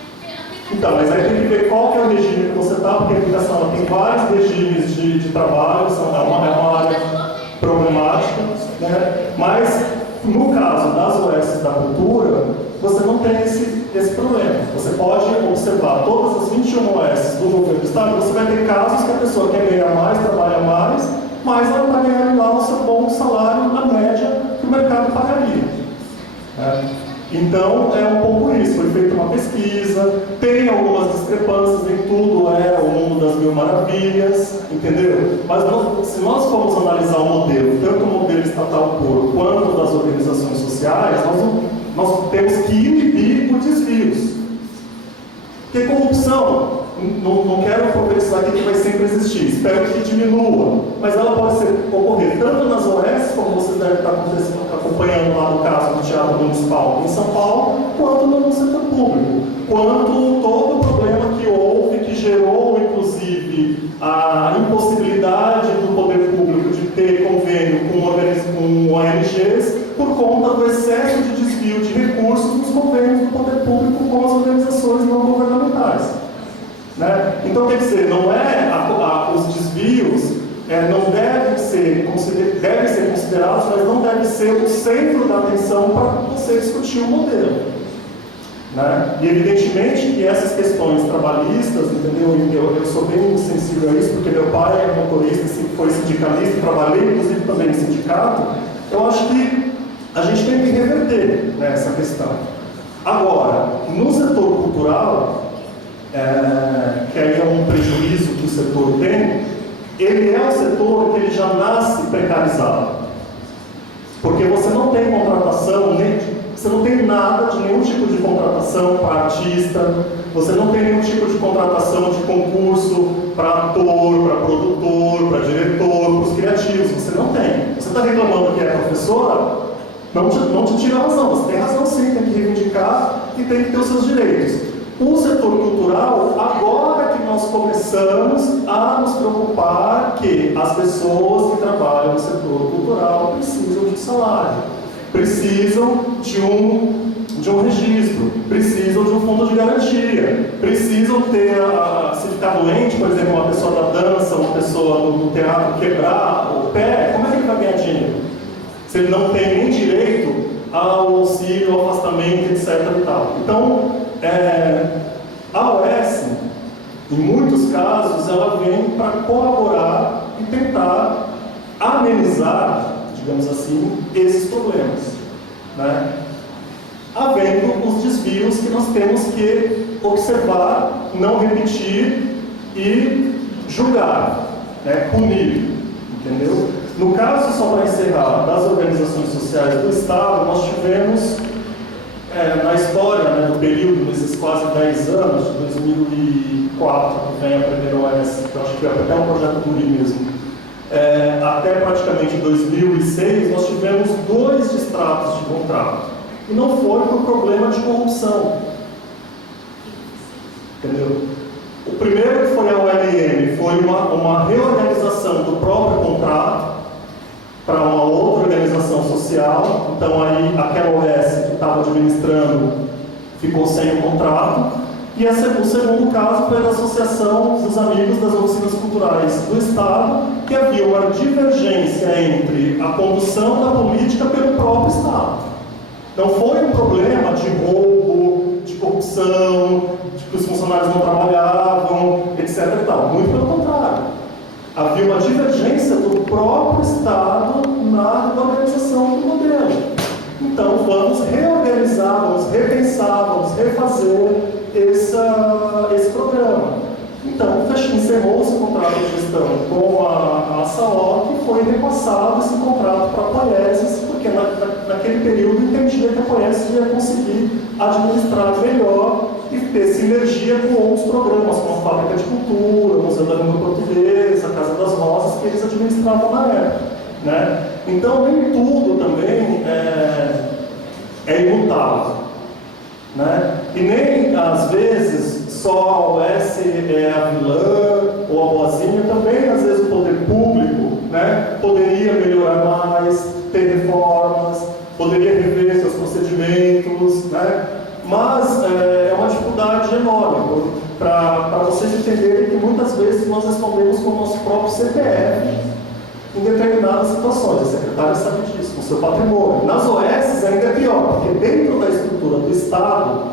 Então, mas aí tem que ver qual que é o regime que você está, porque a educação ela tem vários regimes de trabalho, é uma área problemática, né? Mas no caso das OS da cultura, você não tem esse problema. Você pode observar todas as 21 OS do governo do Estado, você vai ter casos que a pessoa quer ganhar mais, trabalha mais, mas ela está ganhando lá o seu bom salário na média que o mercado pagaria. Então, é um pouco isso. Foi feita uma pesquisa, tem algumas discrepâncias, nem tudo é o mundo das mil maravilhas, entendeu? Mas se nós formos analisar o modelo, tanto o modelo estatal puro quanto das organizações sociais, nós temos que inibir os desvios. Porque corrupção, não quero conversar aqui que vai sempre existir, espero que diminua, mas ela pode ocorrer tanto nas OS, como vocês devem estar acompanhando lá no caso do Teatro Municipal em São Paulo, quanto no setor público, quanto todo o problema que houve, que gerou inclusive a impossibilidade do poder público de ter convênio com ONGs por conta do excesso de desvio de recursos nos convênios do poder público com as organizações não governamentais. Então, quer dizer, não é os desvios não devem ser considerados, mas não deve ser o centro da atenção para você discutir o modelo. E evidentemente que essas questões trabalhistas, entendeu? Eu sou bem sensível a isso, porque meu pai é motorista, foi sindicalista, trabalhei inclusive também em sindicato. Eu acho que a gente tem que reverter essa questão. Agora, no setor cultural, que aí é um prejuízo que o setor tem, ele é um setor que ele já nasce precarizado. Porque você não tem contratação, você não tem nada de nenhum tipo de contratação para artista, você não tem nenhum tipo de contratação de concurso para ator, para produtor, para diretor, para os criativos, você não tem. Você está reclamando que é professora? Não te tira a razão, você tem razão sim, tem que reivindicar e tem que ter os seus direitos. O setor cultural, agora que nós começamos a nos preocupar que as pessoas que trabalham no setor cultural precisam de salário, precisam de um registro, precisam de um fundo de garantia, precisam ter, se ficar doente, por exemplo, uma pessoa da dança, uma pessoa do teatro quebrar o pé, como é que ele vai ganhar dinheiro? Se ele não tem nem direito ao auxílio, ao afastamento, etc. e tal. Então, a OS, em muitos casos, ela vem para colaborar e tentar amenizar, digamos assim, esses problemas, né? Havendo os desvios que nós temos que observar, não repetir e julgar, né? Punir, entendeu? No caso, só para encerrar, das organizações sociais do Estado, nós tivemos, na história, né, do período, nesses quase 10 anos, de 2004, que vem a primeira OS, que eu acho que foi até um projeto do Rio mesmo, até praticamente 2006, nós tivemos 2 distratos de contrato. E não foi por problema de corrupção. Entendeu? O primeiro, que foi a OLM, foi uma reorganização do próprio contrato para uma outra organização social. Então, aí, aquela OS que estava administrando ficou sem o contrato. E o segundo caso foi da Associação dos Amigos das Oficinas Culturais do Estado, que havia uma divergência entre a condução da política pelo próprio Estado. Não foi um problema de roubo, de corrupção, de que os funcionários não trabalhavam, etc. e tal. Muito pelo contrário. Havia uma divergência do próprio Estado na organização do modelo. Então, vamos reorganizar, vamos repensar, vamos refazer esse programa. Então, encerrou-se o contrato de gestão com a SAOC e foi repassado esse contrato para a Poiesis, porque naquele período entendia que a Poiesis ia conseguir administrar melhor e ter sinergia com outros programas, como a Fábrica de Cultura, o Museu da Língua Portuguesa, a Casa das Rosas, que eles administravam na época, né? Então, nem tudo também é imutável, né? E nem, às vezes, só a OS é a vilã ou a boazinha. Também, às vezes, o poder público, né, poderia melhorar mais, ter reformas, poderia rever seus procedimentos, né? Mas é uma dificuldade enorme para vocês entenderem que muitas vezes nós respondemos com o nosso próprio CPF em determinadas situações. A secretária sabe disso, com o seu patrimônio. Nas OS ainda é pior, porque dentro da estrutura do Estado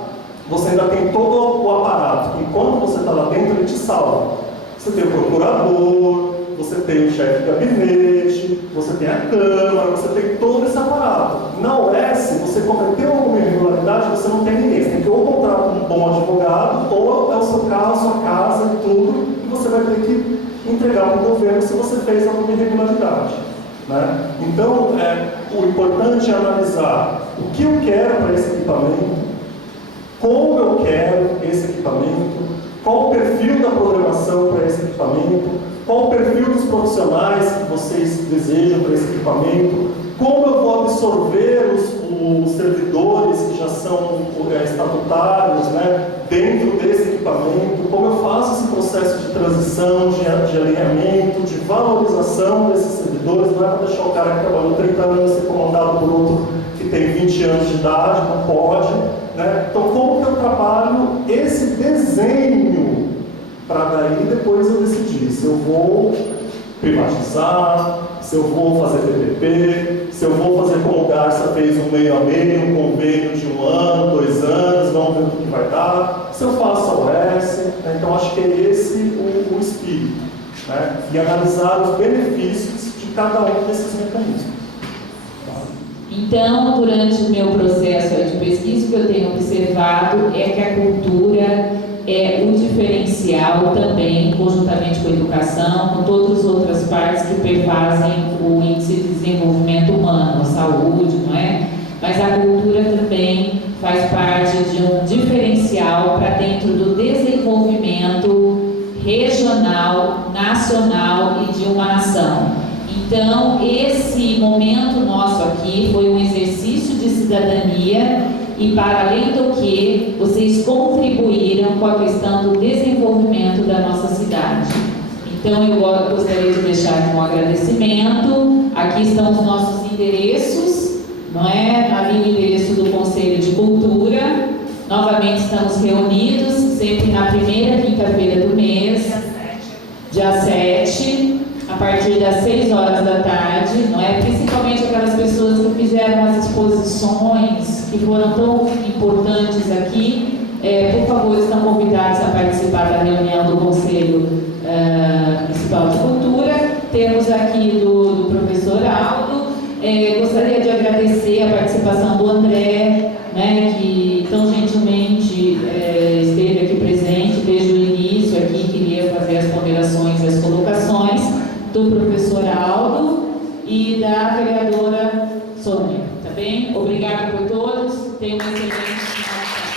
você ainda tem todo o aparato. Enquanto você está lá dentro, ele te salva. Você tem o procurador, você tem o chefe de gabinete, você tem a Câmara, você tem todo esse aparato. Na OS, você cometeu alguma irregularidade, você não tem ninguém. Você tem que ou contratar um bom advogado, ou é o seu carro, a sua casa e tudo, e você vai ter que entregar para o governo se você fez alguma irregularidade, né? Então, o importante é analisar o que eu quero para esse equipamento, como eu quero esse equipamento, qual o perfil da programação para esse equipamento, qual o perfil dos profissionais que vocês desejam para esse equipamento, como eu vou absorver os servidores que já são estatutários, né, dentro desse equipamento, como eu faço esse processo de transição, de alinhamento, de valorização desses servidores. Não é para deixar o cara que trabalhou 30 anos ser comandado por outro que tem 20 anos de idade, não pode, né? Então, como que eu trabalho esse desenho para daí depois eu decidir se eu vou privatizar, se eu vou fazer PPP, se eu vou fazer como o Garça fez um meio a meio, um convênio de 1 ano, 2 anos, vamos ver o que vai dar, se eu faço a OS, né? Então acho que é esse o espírito, né? E analisar os benefícios de cada um desses mecanismos. Então, durante o meu processo de pesquisa, o que eu tenho observado é que a cultura é o diferencial também, conjuntamente com a educação, com todas as outras partes que perfazem o índice de desenvolvimento humano, a saúde, não é? Mas a cultura também faz parte de um diferencial para dentro do desenvolvimento regional, nacional e de uma nação. Então, esse momento nosso aqui foi um exercício de cidadania e, para além do que, vocês contribuíram com a questão do desenvolvimento da nossa cidade. Então, eu gostaria de deixar aqui um agradecimento. Aqui estão os nossos endereços, não é? Ali o endereço do Conselho de Cultura. Novamente estamos reunidos, sempre na primeira quinta-feira do mês. dia 7, a partir das 6 horas da tarde, não é? Principalmente aquelas pessoas que fizeram as exposições, que foram tão importantes aqui, por favor, estão convidados a participar da reunião do Conselho Municipal de Cultura. Temos aqui do professor Aldo. Gostaria de agradecer a participação do André, né, que tão gentilmente esteve aqui presente desde o início aqui, queria fazer as ponderações e as colocações, do professor Aldo e da vereadora Sônia, tá bem? Obrigada por todos, tenham uma excelente semana.